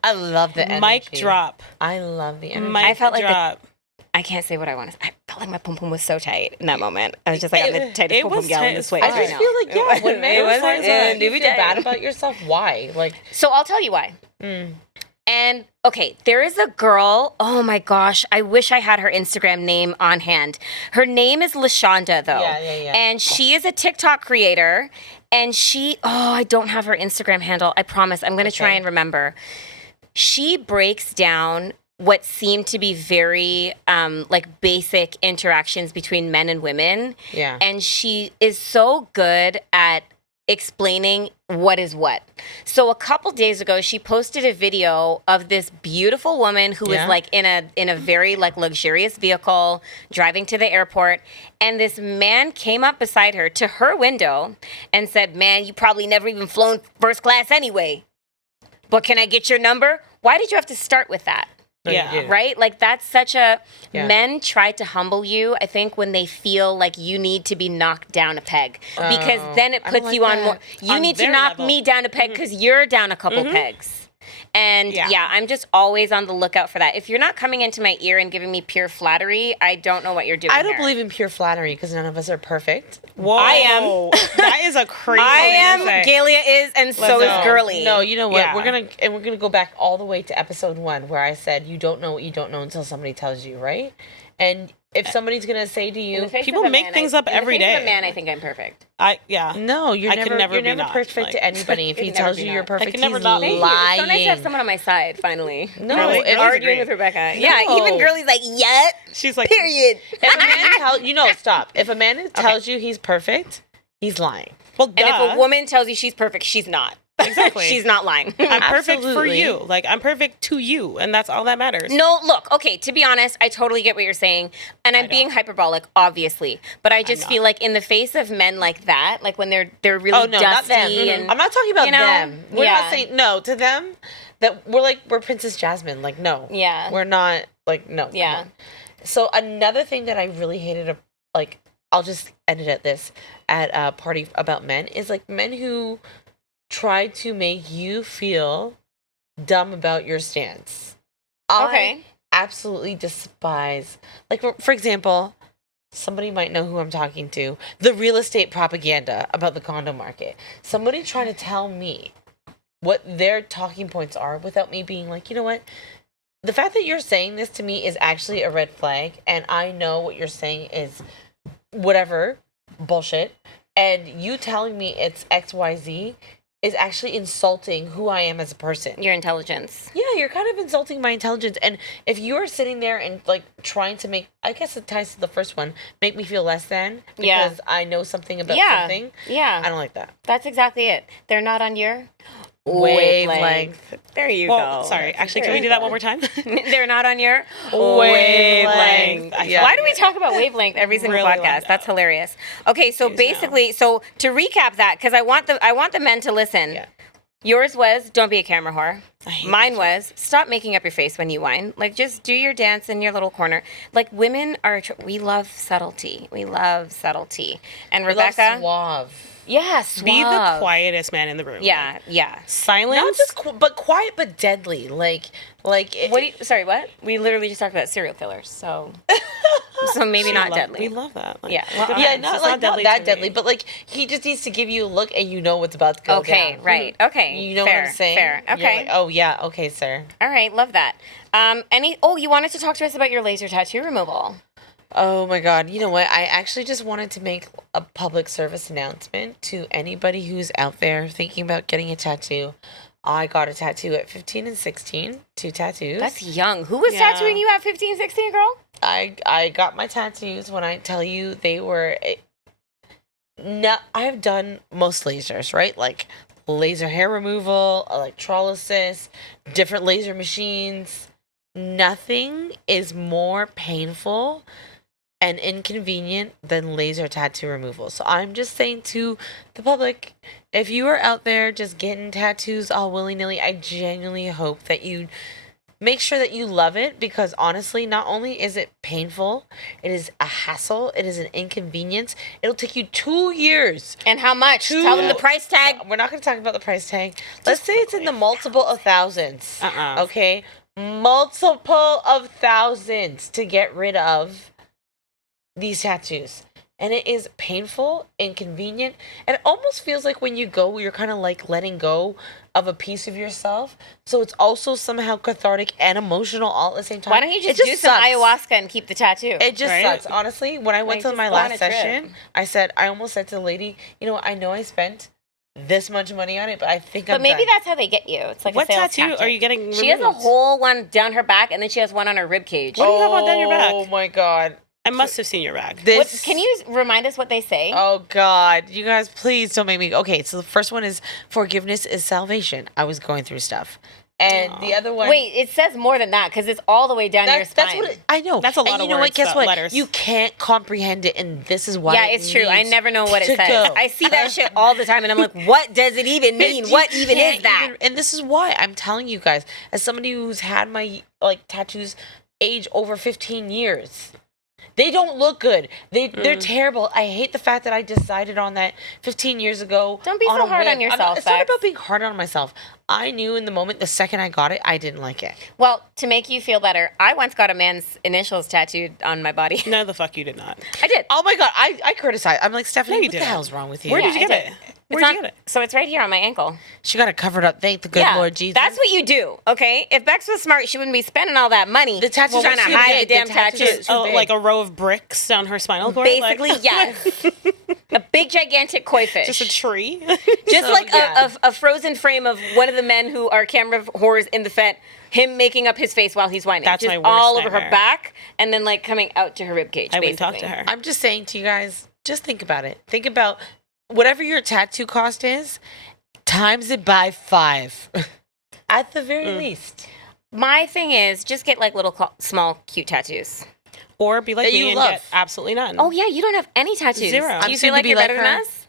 I love the energy. Mic drop. I love the energy. Mic I felt like drop. I can't say what I want to say. I felt like my pum pum was so tight in that moment. I was just like, I'm the tightest it pum pum was gal in tight this as place fuck. I right just now. feel like, yeah, when It men was- are it you was feel tight. bad about yourself, why? Like, So I'll tell you why. And okay, there is a girl. Oh my gosh, I wish I had her Instagram name on hand. Her name is LaShonda, though. Yeah. And she is a TikTok creator. And I don't have her Instagram handle. I promise. I'm going to try Okay. and remember. She breaks down what seem to be very like basic interactions between men and women. Yeah. And she is so good at explaining what is what. So a couple days ago, she posted a video of this beautiful woman who was Yeah. like in a very like luxurious vehicle driving to the airport, and this man came up beside her to her window and said, "Man, you probably never even flown first class anyway. But can I get your number?" Why did you have to start with that? No, you Yeah. didn't. Right? Like that's such a Yeah. men try to humble you, I think, when they feel like you need to be knocked down a peg. Because then it I don't puts like you on that. more you On need to their knock level. me down a peg because you're down a couple pegs. And Yeah. I'm just always on the lookout for that. If you're not coming into my ear and giving me pure flattery, I don't know what you're doing. I don't here. believe in pure flattery because none of us are perfect. Whoa. I am. That is a crazy I thing am, to say. Galia is, and so is No, Girly. No, you know what? Yeah. We're gonna go back all the way to episode 1 where I said you don't know what you don't know until somebody tells you, right? And if somebody's gonna say to In you, the face People of a make man, things I- up every in the face of day. a man, I think I'm perfect. no, you're I could never, never you're be never not, perfect like- to anybody. If he Could never tells be you you're not. perfect, could never he's not. Thank lying. you. It's so nice to have someone on my side, finally. No, Really? if, Girls Arguing agree. with Rebecca. Yeah, No. even Girly's like, yet. She's like, Period. if a man tells you, no, stop. If a man tells you he's perfect, he's lying. well, And duh. if a woman tells you she's perfect, she's not. Exactly. She's not lying. I'm perfect for Absolutely. you. Like, I'm perfect to you, and that's all that matters. No, look, okay, to be honest, I totally get what you're saying. And I'm being hyperbolic, obviously. But I just not. feel like in the face of men like that, like when they're really Oh no, not dusty them. and I'm not talking about you know, them. We're yeah. not saying no to them. That we're Princess Jasmine. Like no. Yeah. We're not like no. come Yeah. on. So another thing that I really hated, like I'll just end it at this at a party about men is like men who try to make you feel dumb about your stance. Okay. I absolutely despise, like for example, somebody might know who I'm talking to. The real estate propaganda about the condo market. Somebody trying to tell me what their talking points are without me being like, you know what? The fact that you're saying this to me is actually a red flag, and I know what you're saying is whatever bullshit, and you telling me it's XYZ is actually insulting who I am as a person. your intelligence. Yeah, you're kind of insulting my intelligence. And if you're sitting there and like trying to make, I guess it ties to the first one, make me feel less than because Yeah. I know something about Yeah. something. Yeah. I don't like that. That's exactly it. They're not on your Wavelength. There you Well, go. sorry. Actually, There can we you do that go. one more time? They're not on your Wavelength. Yeah. Why do we talk about wavelength every single Really love podcast? that. That's hilarious. Okay, so Jeez, basically, so to recap that, because I want the men to listen. Yeah. Yours was don't be a camera whore. hate Mine was stop making up your face when you whine. Like just do your dance in your little corner. Like women are, we love subtlety. We love subtlety. And We love Rebecca, suave. yeah, Be the suave. quietest man in the room. Yeah, yeah. Silence. Not just but quiet but deadly. Like What? Sorry, what? We literally just talked about serial killers, so maybe not deadly. We love that. Like, Yeah. it Well, depends. yeah, It's not just like not to that me. deadly, but like he just needs to give you a look and you know what's about to go Okay, down. right. Okay. You know fair, what I'm saying? Fair. You're Okay. like, oh yeah, okay, sir. All right. Love that. You wanted to talk to us about your laser tattoo removal. Oh my God. You know what? I actually just wanted to make a public service announcement to anybody who's out there thinking about getting a tattoo. I got a tattoo at 15 and 16, 2 tattoos. That's young. Who was Yeah. tattooing you at 15, 16, girl? I got my tattoos when I tell you they were no, I have done most lasers, right? Like laser hair removal, electrolysis, different laser machines. Nothing is more painful and inconvenient than laser tattoo removal. So I'm just saying to the public, if you are out there just getting tattoos all willy-nilly, I genuinely hope that you make sure that you love it, because honestly, not only is it painful, it is a hassle, it is an inconvenience. It'll take you 2 years. And how much? Tell them the price tag. We're not going to talk about the price tag. Let's say it's in the multiple of thousands. Okay? Multiple of thousands to get rid of these tattoos. And it is painful, inconvenient, and it almost feels like when you go, you're kind of like letting go of a piece of yourself. So it's also somehow cathartic and emotional all at the same time. Why don't you just It do some sucks. ayahuasca and keep the tattoo? It just Right? sucks. Honestly, when I went Like, to my just go on last a trip. session, I almost said to the lady, you know what, I know I spent this much money on it, but I think But I'm maybe done. that's how they get you. It's like What a sales tattoo tactic. are you getting She has a removed? whole one down her back, and then she has one on her rib cage. What do you have on down your back? Oh my God. I must have seen your bag. This. Can you remind us what they say? Oh God, you guys, please don't make me. Okay, so the first one is forgiveness is salvation. I was going through stuff. And the other one. Wait, it says more than that because it's all the way down your spine. That's what I know. That's a lot and of you know words, what? Guess that what? letters. You can't comprehend it, and this is why. Yeah, it's true. I never know what it says. Go. I see that shit all the time, and I'm like, what does it even mean? What even is that? And this is why I'm telling you guys, as somebody who's had my tattoos age over 15 years. They don't look good. They're terrible. I hate the fact that I decided on that 15 years ago. Don't be so hard on yourself. It's not about being hard on myself. I knew in the moment, the second I got it, I didn't like it. Well, to make you feel better, I once got a man's initials tattooed on my body. No, the fuck you did not. I did. Oh my God, I criticize. I'm like, Stephanie, No, you what the didn't. hell's wrong with you? Where did Yeah, you I get did. it? Where did you get it? So it's right here on my ankle. She got it covered up. Thank the good Lord Jesus. That's what you do, okay? If Bex was smart, she wouldn't be spending all that money. The tattoos trying are to too hide big. the damn The tattoos tattoos. are too big. Like a row of bricks down her spinal cord? Basically, yes. A big gigantic koi fish. Just a tree? Just So, like yeah. a frozen frame of one of the men who are camera whores in the Fet, him making up his face while he's whining. That's just my worst all over her nightmare. back and then like coming out to her rib cage. I wouldn't basically. talk to her. I'm just saying to you guys, just think about it. Think about whatever your tattoo cost is, times it by 5. At the very least. My thing is just get like little small cute tattoos. Or be like That me you and love. get absolutely none. Oh yeah, you don't have any tattoos. Zero. Do I'm you soon feel to like be you're like better her. than us?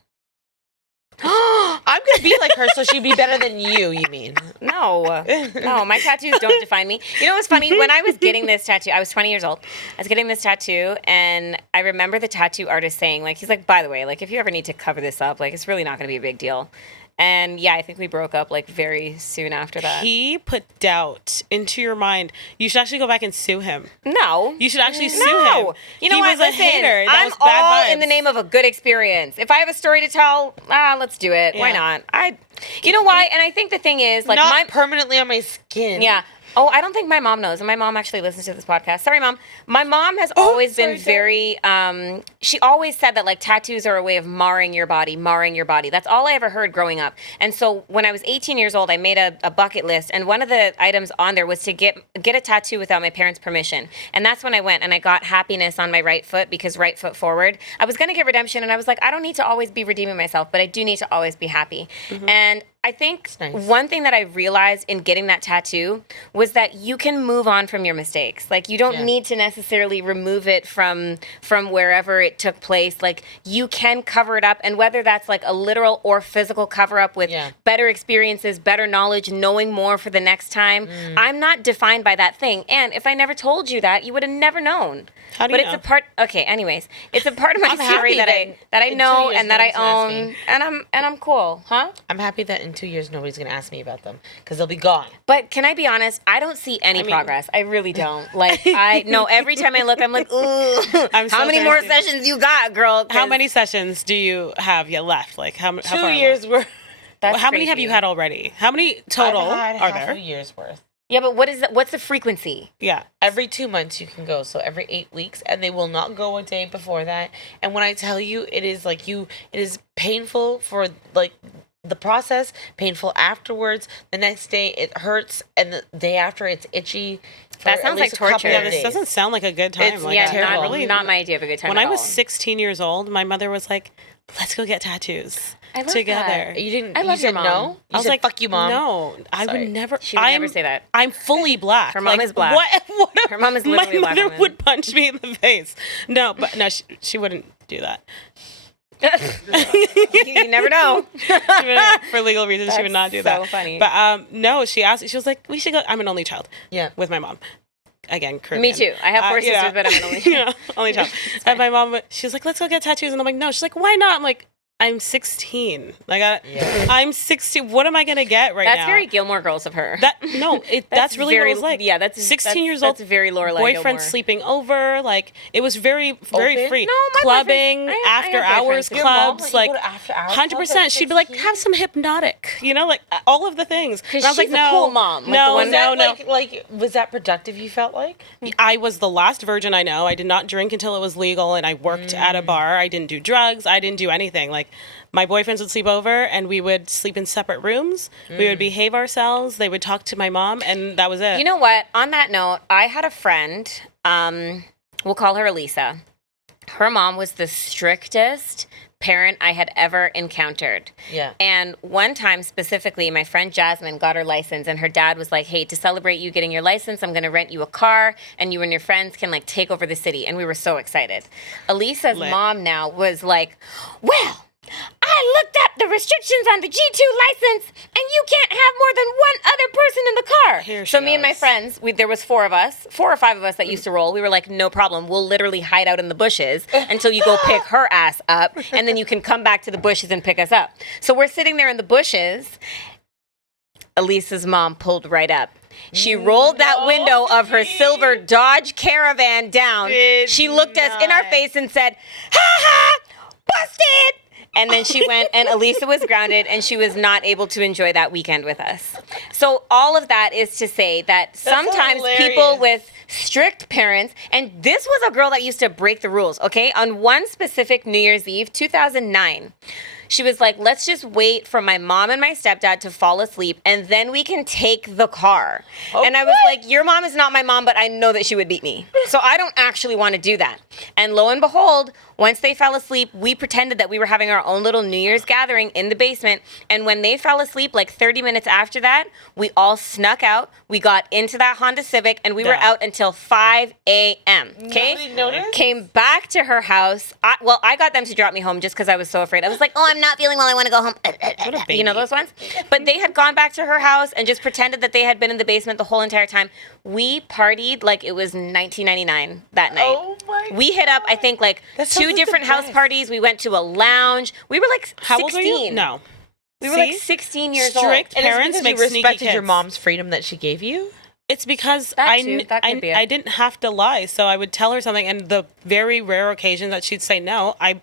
I'm going to be like her so she'd be better than you mean? No, my tattoos don't define me. You know what's funny? When I was getting this tattoo, I was 20 years old. I was getting this tattoo, and I remember the tattoo artist saying, like, he's like, by the way, like, if you ever need to cover this up, like, it's really not going to be a big deal. And yeah, I think we broke up like very soon after that. He put doubt into your mind. You should actually go back and sue him. No. You should actually sue No. him. You know He what? was a Listen, hater. That I'm was bad all vibes. in the name of a good experience. If I have a story to tell, let's do it. Why Yeah. not? You know why? And I think the thing is, like, Not permanently on my skin. yeah. Oh, I don't think my mom knows. And my mom actually listens to this podcast. Sorry, Mom. My mom has always been very, she always said that like tattoos are a way of marring your body. That's all I ever heard growing up. And so when I was 18 years old, I made a bucket list. And one of the items on there was to get a tattoo without my parents' permission. And that's when I went and I got happiness on my right foot because right foot forward. I was going to get redemption. And I was like, I don't need to always be redeeming myself, but I do need to always be happy. And I think nice. one thing that I realized in getting that tattoo was that you can move on from your mistakes. Like you don't Yeah. need to necessarily remove it from wherever it took place. Like you can cover it up, and whether that's like a literal or physical cover up with Yeah. better experiences, better knowledge, knowing more for the next time. I'm not defined by that thing. And if I never told you that, you would have never known. How do But you it's know? a part. Okay. Anyways, it's a part of my I'm story happy that I in 2 know years and that I nobody's gonna ask own, me. and I'm cool, huh? I'm happy that in 2 years nobody's going to ask me about them because they'll be gone. But can I be honest? I don't see any progress. I really don't. Like I know every time I look, I'm like, ooh. I'm so how many more thirsty. sessions you got, girl? 'Cause How many sessions do you have yet left? Like how 2 far along? years worth. That's How many have crazy. you had already? How many total I've had are half there? a year's worth. Yeah, but what's the frequency? Yeah. Every 2 months you can go, so every 8 weeks, and they will not go a day before that. And when I tell you, it is like it is painful for like the process, painful afterwards. The next day it hurts, and the day after it's itchy. for That at sounds least like a couple torture. of Yeah, this days. doesn't sound like a good time. It's- Like, Yeah, terrible. not my idea of a good time. When at I was all. 16 years old, my mother was like, "Let's go get tattoos I love together." that. You didn't. I you love your said mom. no. You I was said, like, "Fuck you, mom." No, I Sorry. would never. She would never say that. I'm fully black. Her mom Like, is black. What? Her mom is literally a my black mother woman. would punch me in the face. No, but no, she wouldn't do that. You never know. For legal reasons, she would not do that. so funny. But no, she asked. She was like, "We should go." I'm an only child. Yeah. With my mom. Again, Caribbean. Me too. I have 4 you know, sisters, but I'm an only you child. know, only child. And my mom, she was like, "Let's go get tattoos," and I'm like, "No." She's like, "Why not?" I'm like, "I'm 16. Like, Yeah. I'm 16. What am I gonna get right now?" That's very Gilmore Girls of her. That no, that's really very, what it was like. Yeah, that's 16 years old. That's very Lorelai Boyfriend Gilmore. sleeping over. Like it was very Open? free. No, my Clubbing, boyfriend- I after have hours boyfriends. Your mom clubs, let you like go to after hours clubs 100%. at She'd be like, 16? have some hypnotic, you know, like all of the things. And I was like, she's a no, cool mom, like the no, one no, Was no. that like was that productive? You felt like? I was the last virgin I know. I did not drink until it was legal, and I worked at a bar. I didn't do drugs. I didn't do anything. Like my boyfriends would sleep over, and we would sleep in separate rooms. We would behave ourselves. They would talk to my mom, and that was it. You know what? On that note, I had a friend. We'll call her Elisa. Her mom was the strictest parent I had ever encountered. Yeah. And one time specifically, my friend Jasmine got her license, and her dad was like, hey, to celebrate you getting your license, I'm going to rent you a car, and you and your friends can like take over the city. And we were so excited. Elisa's mom now was like, well, I looked up the restrictions on the G2 license, and you can't have more than one other person in the car. So me and my friends, there was 4 or 5 of us that used to roll. We were like, no problem. We'll literally hide out in the bushes until you go pick her ass up, and then you can come back to the bushes and pick us up. So we're sitting there in the bushes. Elisa's mom pulled right up. She rolled that window of her silver Dodge Caravan down. She looked us in our face and said, ha ha, busted. And then she went, and Elisa was grounded, and she was not able to enjoy that weekend with us. So all of that is to say that sometimes people with strict parents, and this was a girl that used to break the rules, okay? On one specific New Year's Eve, 2009, she was like, let's just wait for my mom and my stepdad to fall asleep, and then we can take the car. And I was like, your mom is not my mom, but I know that she would beat me. So I don't actually want to do that. And lo and behold, once they fell asleep, we pretended that we were having our own little New Year's gathering in the basement. And when they fell asleep, like 30 minutes after that, we all snuck out. We got into that Honda Civic, and we were out until 5 a.m. Okay? Nobody noticed? Came back to her house. I got them to drop me home just because I was so afraid. I was like, oh, I'm not feeling well. I want to go home. You know those ones? But they had gone back to her house and just pretended that they had been in the basement the whole entire time. We partied like it was 1999 that night. Oh my We hit up, I think, like That sounds 2 like different the house best. parties. We went to a lounge. We were like 16. How old were you? No. We were like 16 years Strict old. And parents it's make because you sneaky respected your kids. mom's freedom that she gave you? It's because That too. That could be it. I didn't have to lie, so I would tell her something, and the very rare occasion that she'd say no, I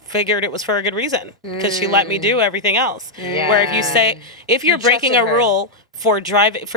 figured it was for a good reason because she let me do everything else. Where if you're You breaking a trusted her. rule for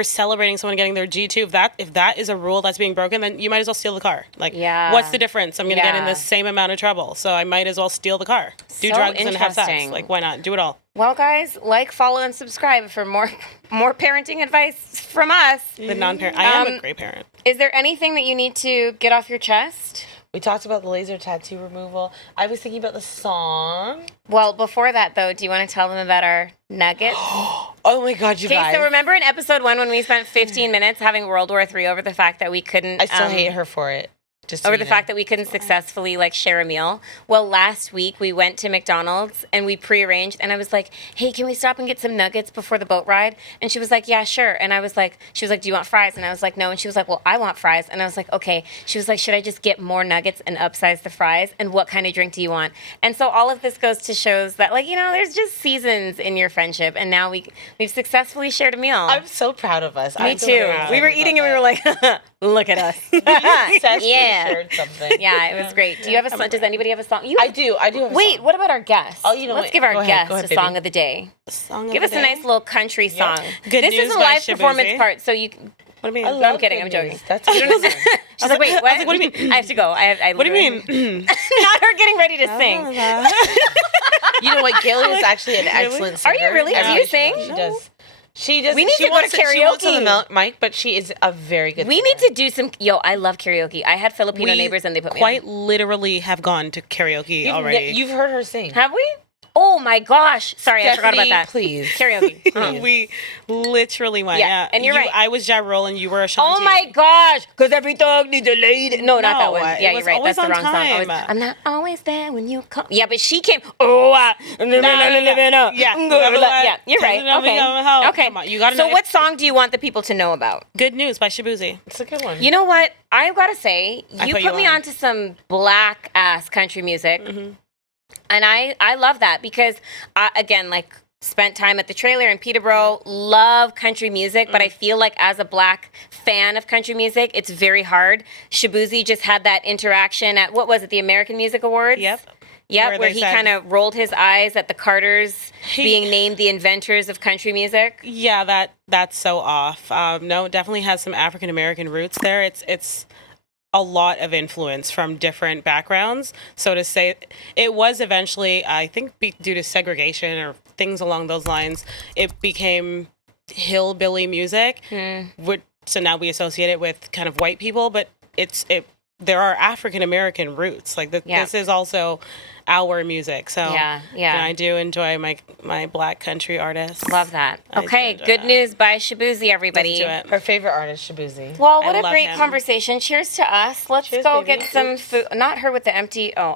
celebrating someone getting their G2, if that is a rule that's being broken, then you might as well steal the car. Like, what's the difference? I'm gonna get in the same amount of trouble, so I might as well steal the car, do So drugs, and have sex. interesting. Like, why not? Do it all. Well, guys, like, follow, and subscribe for more parenting advice from us. The non-parent. I am a great parent. Is there anything that you need to get off your chest? We talked about the laser tattoo removal. I was thinking about the song. Well, before that, though, do you want to tell them about our nuggets? Oh my God, you Okay, guys. so remember in episode 1 when we spent 15 minutes having World War III over the fact that we couldn't... I still hate her for it. Just so over you the know. fact that we couldn't successfully like share a meal. Well, last week we went to McDonald's and we prearranged, and I was like, hey, can we stop and get some nuggets before the boat ride? And she was like, yeah, sure. And I was like, she was like, do you want fries? And I was like, no. And she was like, well, I want fries. And I was like, okay. She was like, should I just get more nuggets and upsize the fries? And what kind of drink do you want? And so all of this goes to shows that, like, you know, there's just seasons in your friendship, and now we've successfully shared a meal. I'm so proud of us. Me too. We were eating and we were like, look at us. Yeah. Shared something. Yeah, it was great. Do you have a song? Does anybody have a song? I do. I do have a Wait, song. what about our guests? Oh, you know Let's what? give our Go ahead. guests Go ahead, a baby. song of the day. Song of Give the us a day? nice little country song. Good This News is a by live Shabuzi. performance part, so you. What do you mean? I No, love I'm kidding. Good I'm joking. News. That's a good one. She's like, wait, what? I was like, what do you mean? I have to go. I What do you literally- mean? Not her getting ready to sing. You know what? Gail is actually an excellent singer. Are you really? Do Everybody you should know. sing? She does. She does. We need she to go wants to She wants on the karaoke. mic, but she is a very good We singer. need to do some. Yo, I love karaoke. I had Filipino neighbors and they put me quite on. literally have gone to karaoke already. You've heard her sing. Have we? Oh my gosh. Sorry, I forgot about Stephanie, that. please. Karaoke. We literally went. Yeah, Yeah, and you're right. I was Ja Rule and you were Ashanti. Oh my gosh, because every dog needs a lady. No, not that No, one. it Yeah, was you're right. always That's the on wrong song. Always, time. I'm not always there when you come. Yeah, but she came. Oh, Yeah. Yeah, you're right. Okay. Okay. Come on, you gotta So, know what song do you want the people to know about? Good News by Shabuzi. It's a good one. You know what? I've got to say, I you put put you me on. onto some black ass country music. And I love that because, again, like, spent time at the trailer in Peterborough, love country music, but I feel like as a black fan of country music, it's very hard. Shabuzi just had that interaction at, what was it, the American Music Awards? Yep. Yep, Where where they he said- kind of rolled his eyes at the Carters being named the inventors of country music. Yeah, that's so off. No, it definitely has some African American roots there. It's a lot of influence from different backgrounds. So to say, it was eventually, I think, due to segregation or things along those lines, it became hillbilly music. So now we associate it with kind of white people, but it there are African American roots. Like this is also our music. So Yeah. and I do enjoy my Black country artists. Love that. I do Okay, enjoy good that. news by Shabuzi, everybody. Let's do it. Her favorite artist, Shabuzi. Well, I what a love great him. conversation. Cheers to us. Let's Cheers, go baby. get some food. Not her with the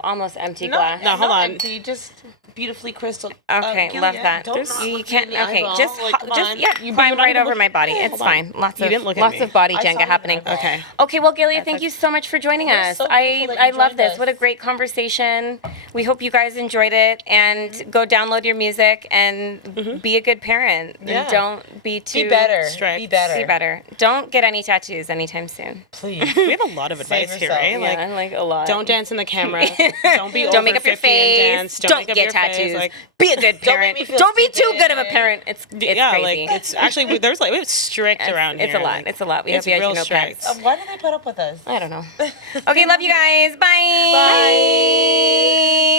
almost empty glass. No, hold on. Empty, just beautifully crystal. Okay, love that. Don't You look can't. me in the Okay, eyeball. just Like, come on. yeah, climb right over my body. It's Hold on. fine. Lots You of didn't look at lots me. of body I saw Jenga your happening. eyeball. Okay. Okay, well, Gilly, thank you so much for joining We're us. so grateful that I you love joined this. us. What a great conversation. We hope you guys enjoyed it, and go download your music and be a good parent. Yeah. And don't be too Be better. strict. Be better. Be better. Don't get any tattoos anytime soon. Please. We have a lot of advice here, yourself. right? Yeah, like a lot. Don't dance in the camera. Don't be Don't over make up your 50 and face. dance. Don't make up get your tattoos. Face. Like, Be a good Don't make parent. me feel Don't be too stupid. good of a parent. It's yeah, crazy. like it's actually there's like we have strict around It's here. a lot. Like, It's a lot. We it's hope you guys real do no strict. pets. Why do they put up with us? I don't know. Okay, love you guys. Bye. Bye.